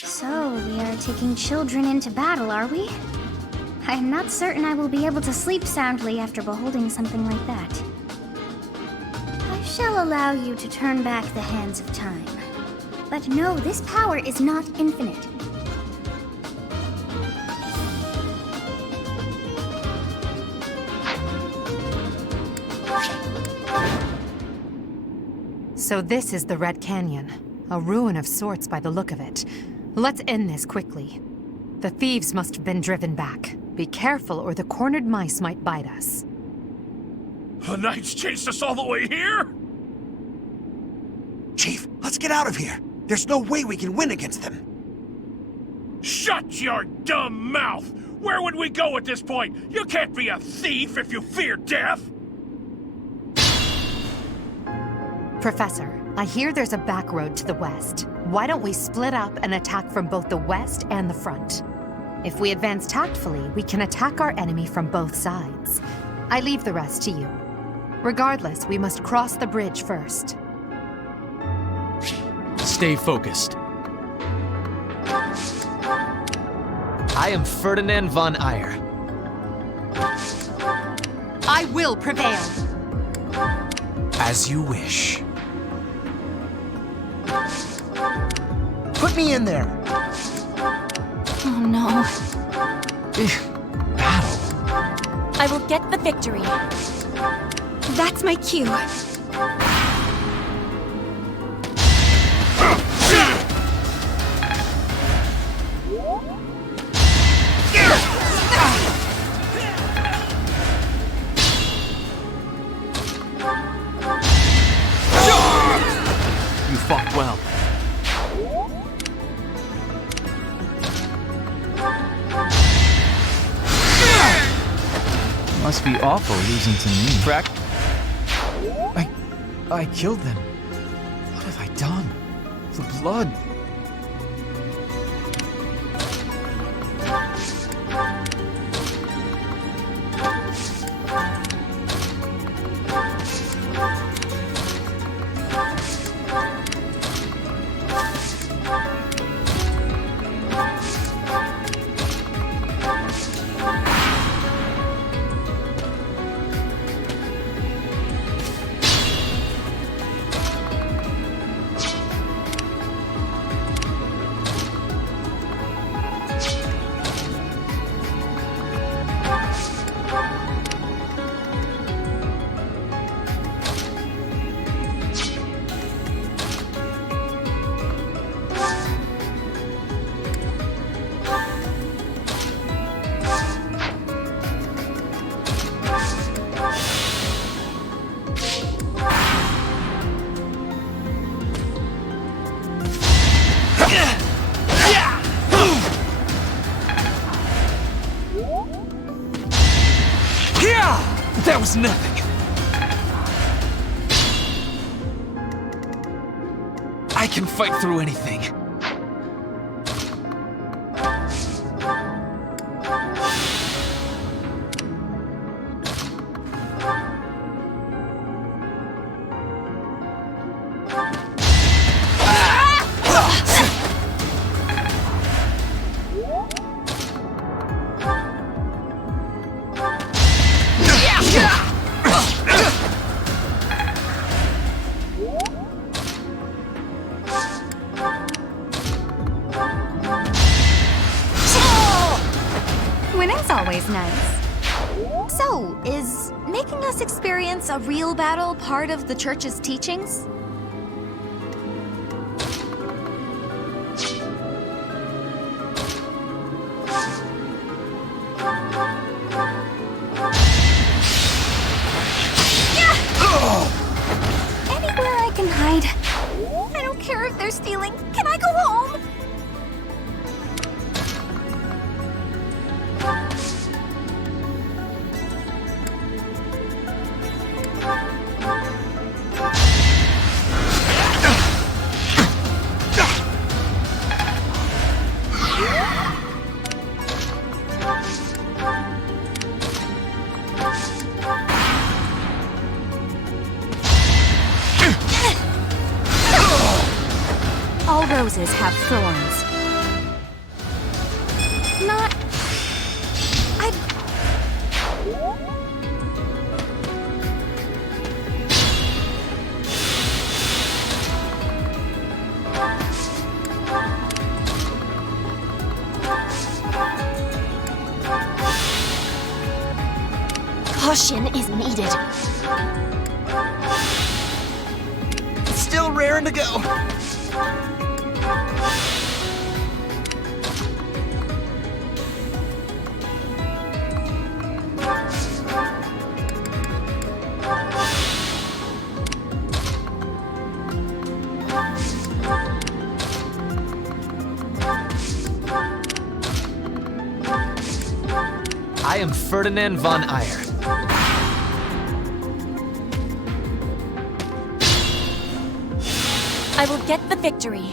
So, we are taking children into battle, are we? I am not certain I will be able to sleep soundly after beholding something like that. I shall allow you to turn back the hands of time. But no, this power is not infinite. So this is the Red Canyon. A ruin of sorts by the look of it. Let's end this quickly. The thieves must have been driven back. Be careful or the cornered mice might bite us. The Knights chased us all the way here? Chief, let's get out of here. There's no way we can win against them. Shut your dumb mouth! Where would we go at this point? You can't be a thief if you fear death! Professor, I hear there's a back road to the west. Why don't we split up and attack from both the west and the front? If we advance tactfully, we can attack our enemy from both sides. I leave the rest to you. Regardless, we must cross the bridge first. Stay focused. I am Ferdinand von Eyre. I will prevail. As you wish. Put me in there. Oh no. I will get the victory. That's my cue. You fought well. Must be awful losing to me. Crack? I killed them. What have I done? The blood. That was nothing. I can fight through anything. Winning's always nice. So, is making us experience a real battle part of the church's teachings? Anywhere I can hide. I don't care if they're stealing. Can I go home? All roses have thorns. Not... Caution is needed. It's still raring to go. I am Ferdinand von Eyre. I will get the victory.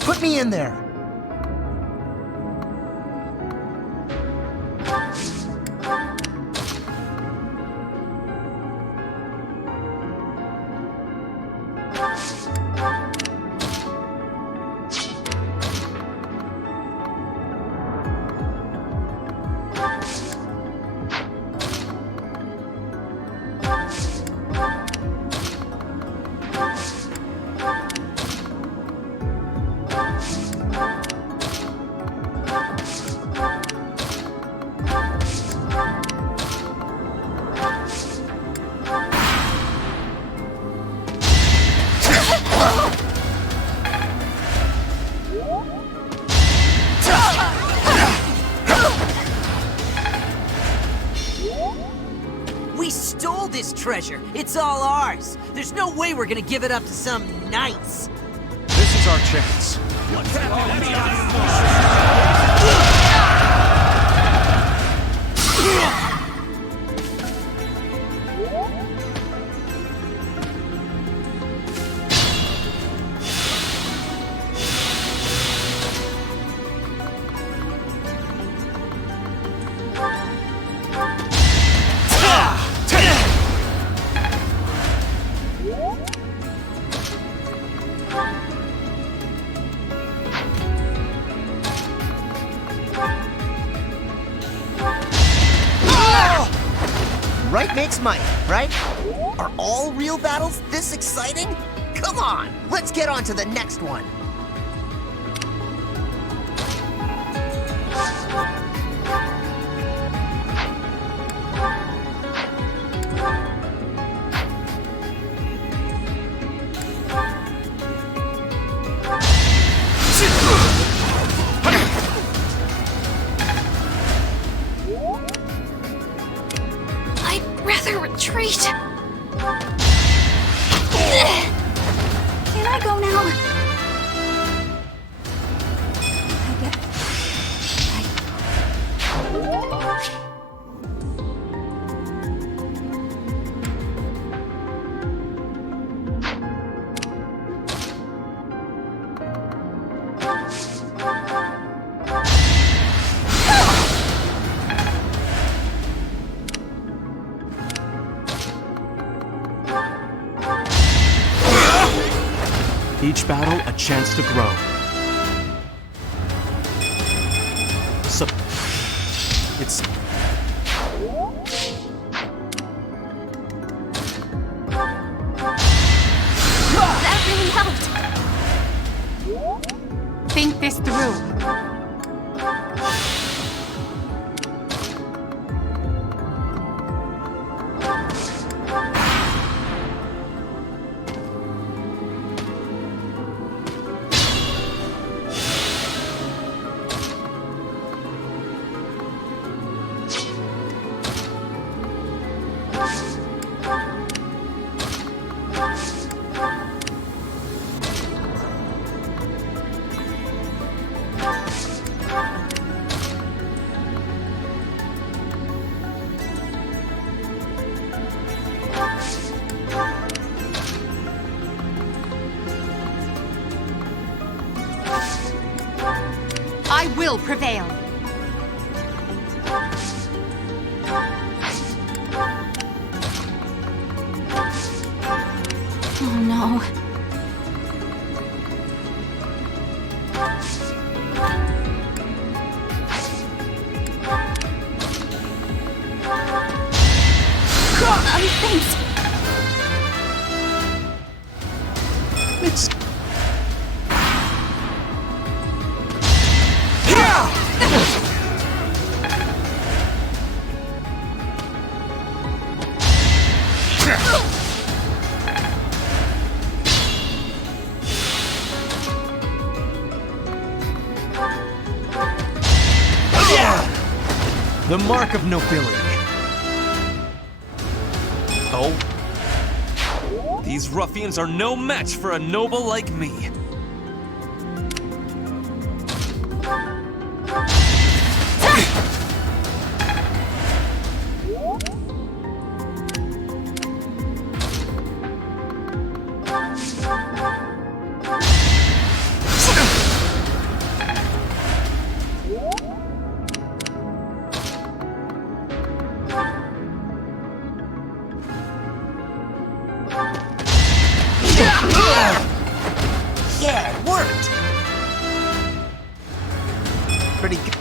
Put me in there. We stole this treasure. It's all ours. There's no way we're gonna give it up to some knights. This is our chance. Right makes might, right? Are all real battles this exciting? Come on, let's get on to the next one. I'd rather retreat. Can I go now? Each battle, a chance to grow. So, it's... That really helped. Think this through. I will prevail. Oh no. Thanks. It's... The mark of nobility. Oh. These ruffians are no match for a noble like me. Yeah, it worked! Pretty good.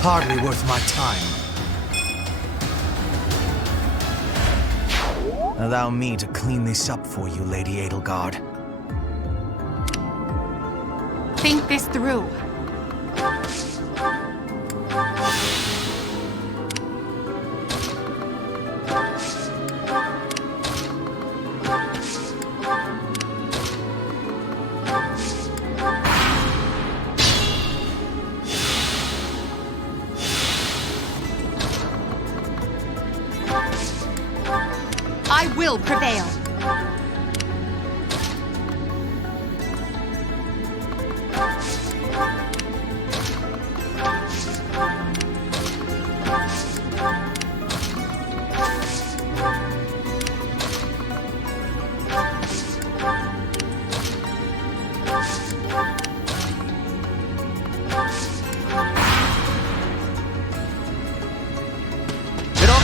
Hardly worth my time. Allow me to clean this up for you, Lady Edelgard. Think this through. I will prevail.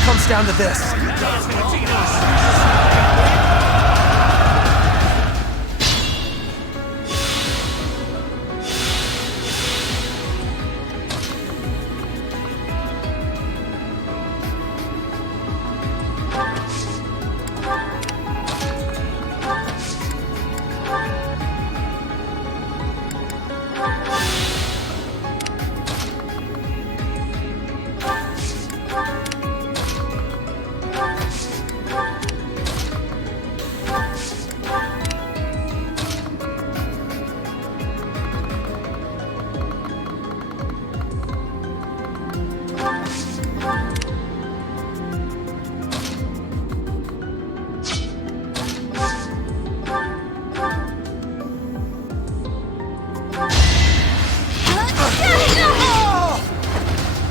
comes down to this.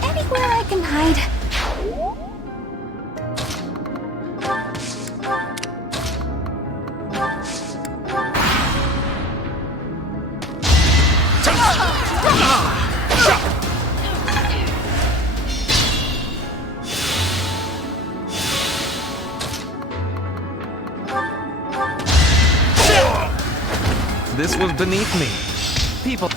Anywhere I can hide. This was beneath me. People.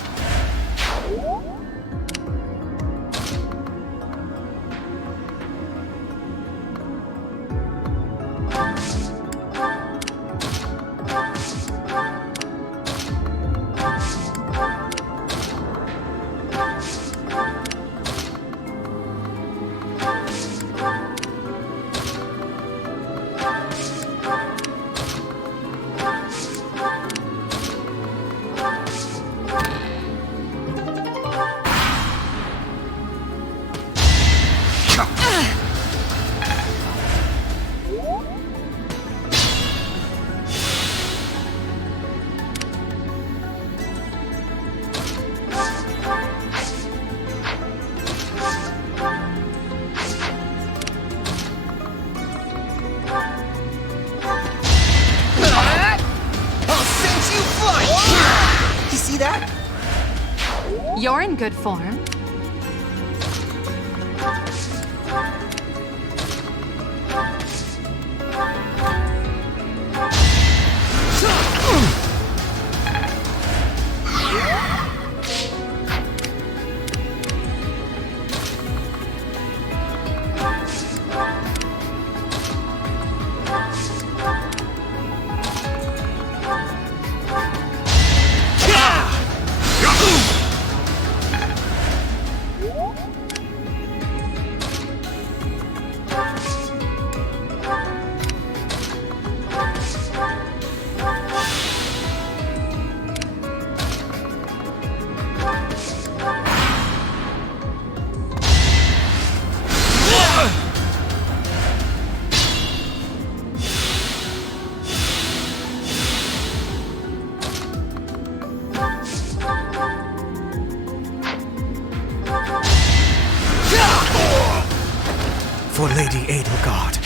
You see that? You're in good form. For Lady Edelgard.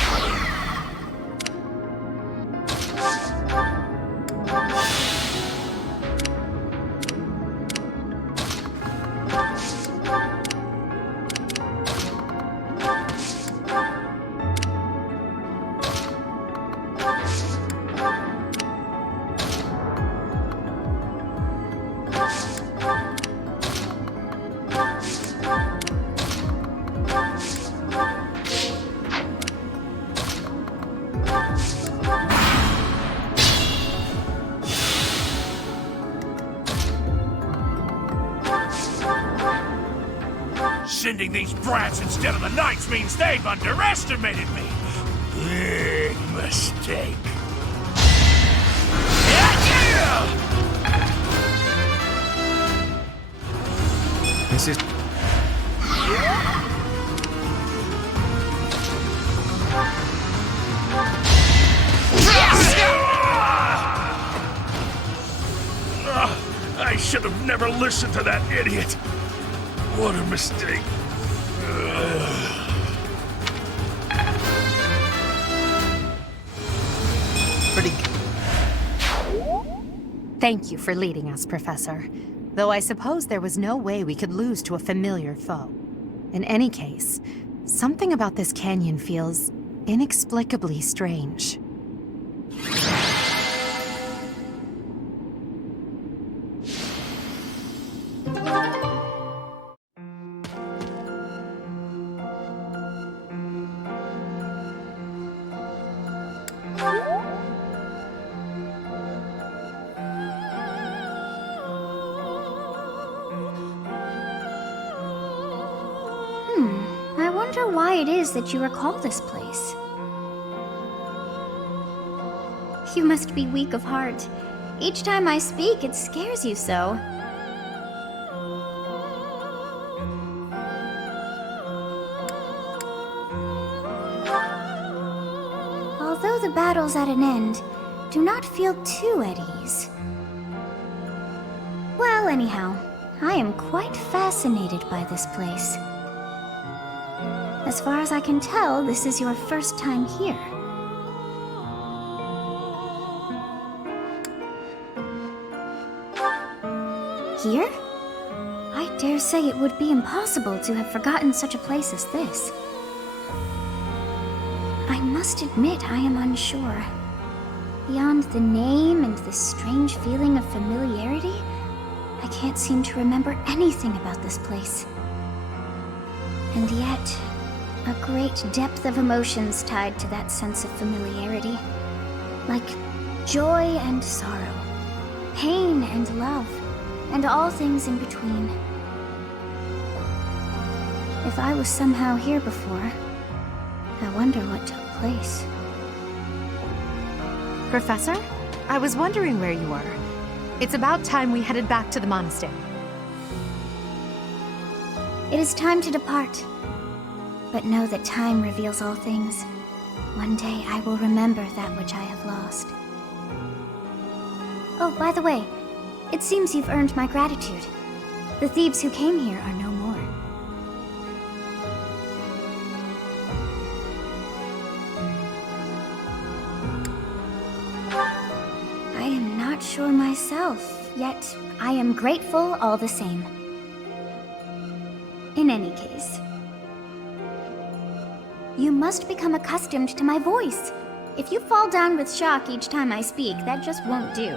Sending these brats instead of the knights means they've underestimated me. Big mistake. This is... I should have never listened to that idiot. What a mistake. Pretty. Thank you for leading us, Professor. Though I suppose there was no way we could lose to a familiar foe. In any case, Something about this canyon feels inexplicably strange. I wonder why it is that you recall this place. You must be weak of heart. Each time I speak, it scares you so. Although the battle's at an end, do not feel too at ease. Well, anyhow, I am quite fascinated by this place. As far as I can tell, this is your first time here. Here? I dare say it would be impossible to have forgotten such a place as this. I must admit I am unsure. Beyond the name and this strange feeling of familiarity, I can't seem to remember anything about this place. And yet, a great depth of emotions tied to that sense of familiarity. Like joy and sorrow, pain and love, and all things in between. If I was somehow here before, I wonder what took place. Professor, I was wondering where you were. It's about time we headed back to the monastery. It is time to depart. But know that time reveals all things. One day I will remember that which I have lost. Oh, by the way, it seems you've earned my gratitude. The thieves who came here are no more. I am not sure myself, yet I am grateful all the same. In any case, you must become accustomed to my voice. If you fall down with shock each time I speak, that just won't do.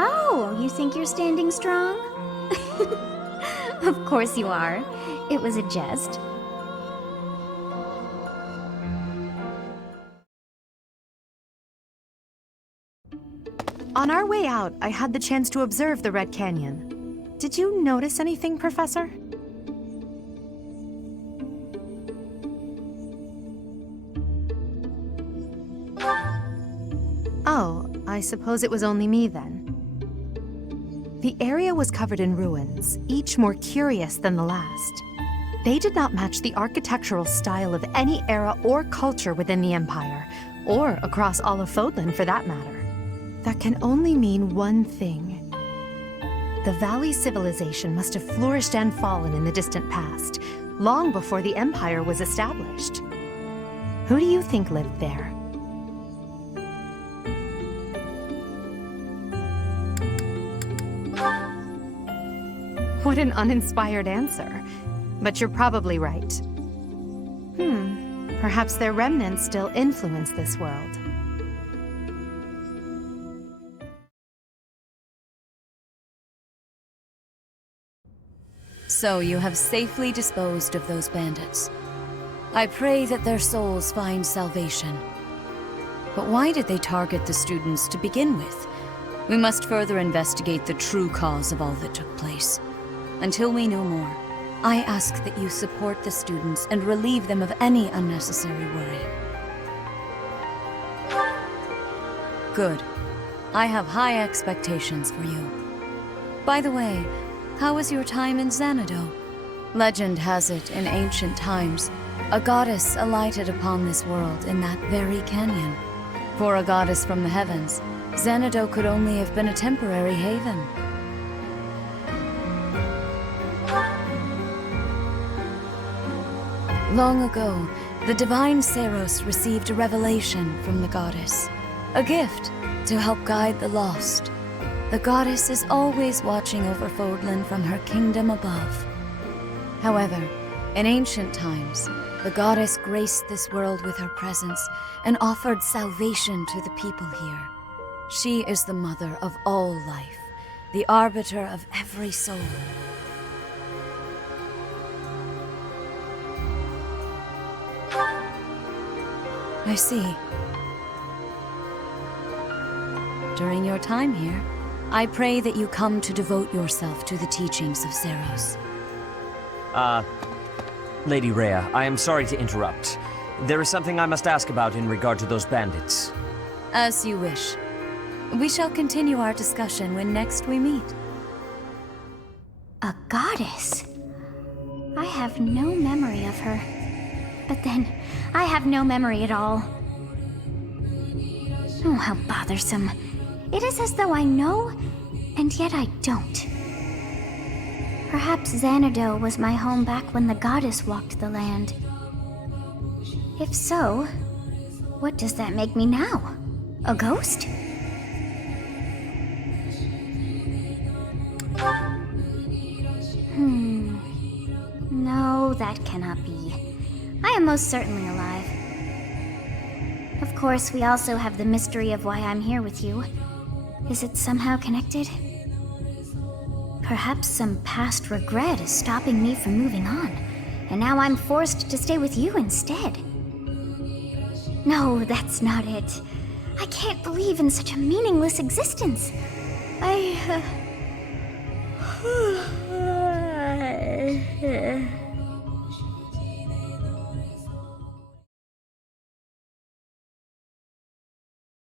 Oh, you think you're standing strong? Of course you are. It was a jest. On our way out, I had the chance to observe the Red Canyon. Did you notice anything, Professor? Oh, I suppose it was only me then. The area was covered in ruins, each more curious than the last. They did not match the architectural style of any era or culture within the Empire, or across all of Fodlan for that matter. That can only mean one thing. The Valley civilization must have flourished and fallen in the distant past, long before the Empire was established. Who do you think lived there? What an uninspired answer. But you're probably right. Perhaps their remnants still influence this world. So you have safely disposed of those bandits. I pray that their souls find salvation. But why did they target the students to begin with? We must further investigate the true cause of all that took place. Until we know more, I ask that you support the students and relieve them of any unnecessary worry. Good. I have high expectations for you. By the way, how was your time in Xanadu? Legend has it, in ancient times, a goddess alighted upon this world in that very canyon. For a goddess from the heavens, Xanadu could only have been a temporary haven. Long ago, the divine Saros received a revelation from the goddess, a gift to help guide the lost. The goddess is always watching over Fodlan from her kingdom above. However, in ancient times, the goddess graced this world with her presence and offered salvation to the people here. She is the mother of all life, the arbiter of every soul. I see. During your time here, I pray that you come to devote yourself to the teachings of Zeros. Lady Rhea, I am sorry to interrupt. There is something I must ask about in regard to those bandits. As you wish. We shall continue our discussion when next we meet. A goddess? I have no memory of her. But then, I have no memory at all. Oh, how bothersome. It is as though I know, and yet I don't. Perhaps Xanadu was my home back when the goddess walked the land. If so, what does that make me now? A ghost? No, that cannot be. I am most certainly alive. Of course, we also have the mystery of why I'm here with you. Is it somehow connected? Perhaps some past regret is stopping me from moving on, and now I'm forced to stay with you instead. No, that's not it. I can't believe in such a meaningless existence. I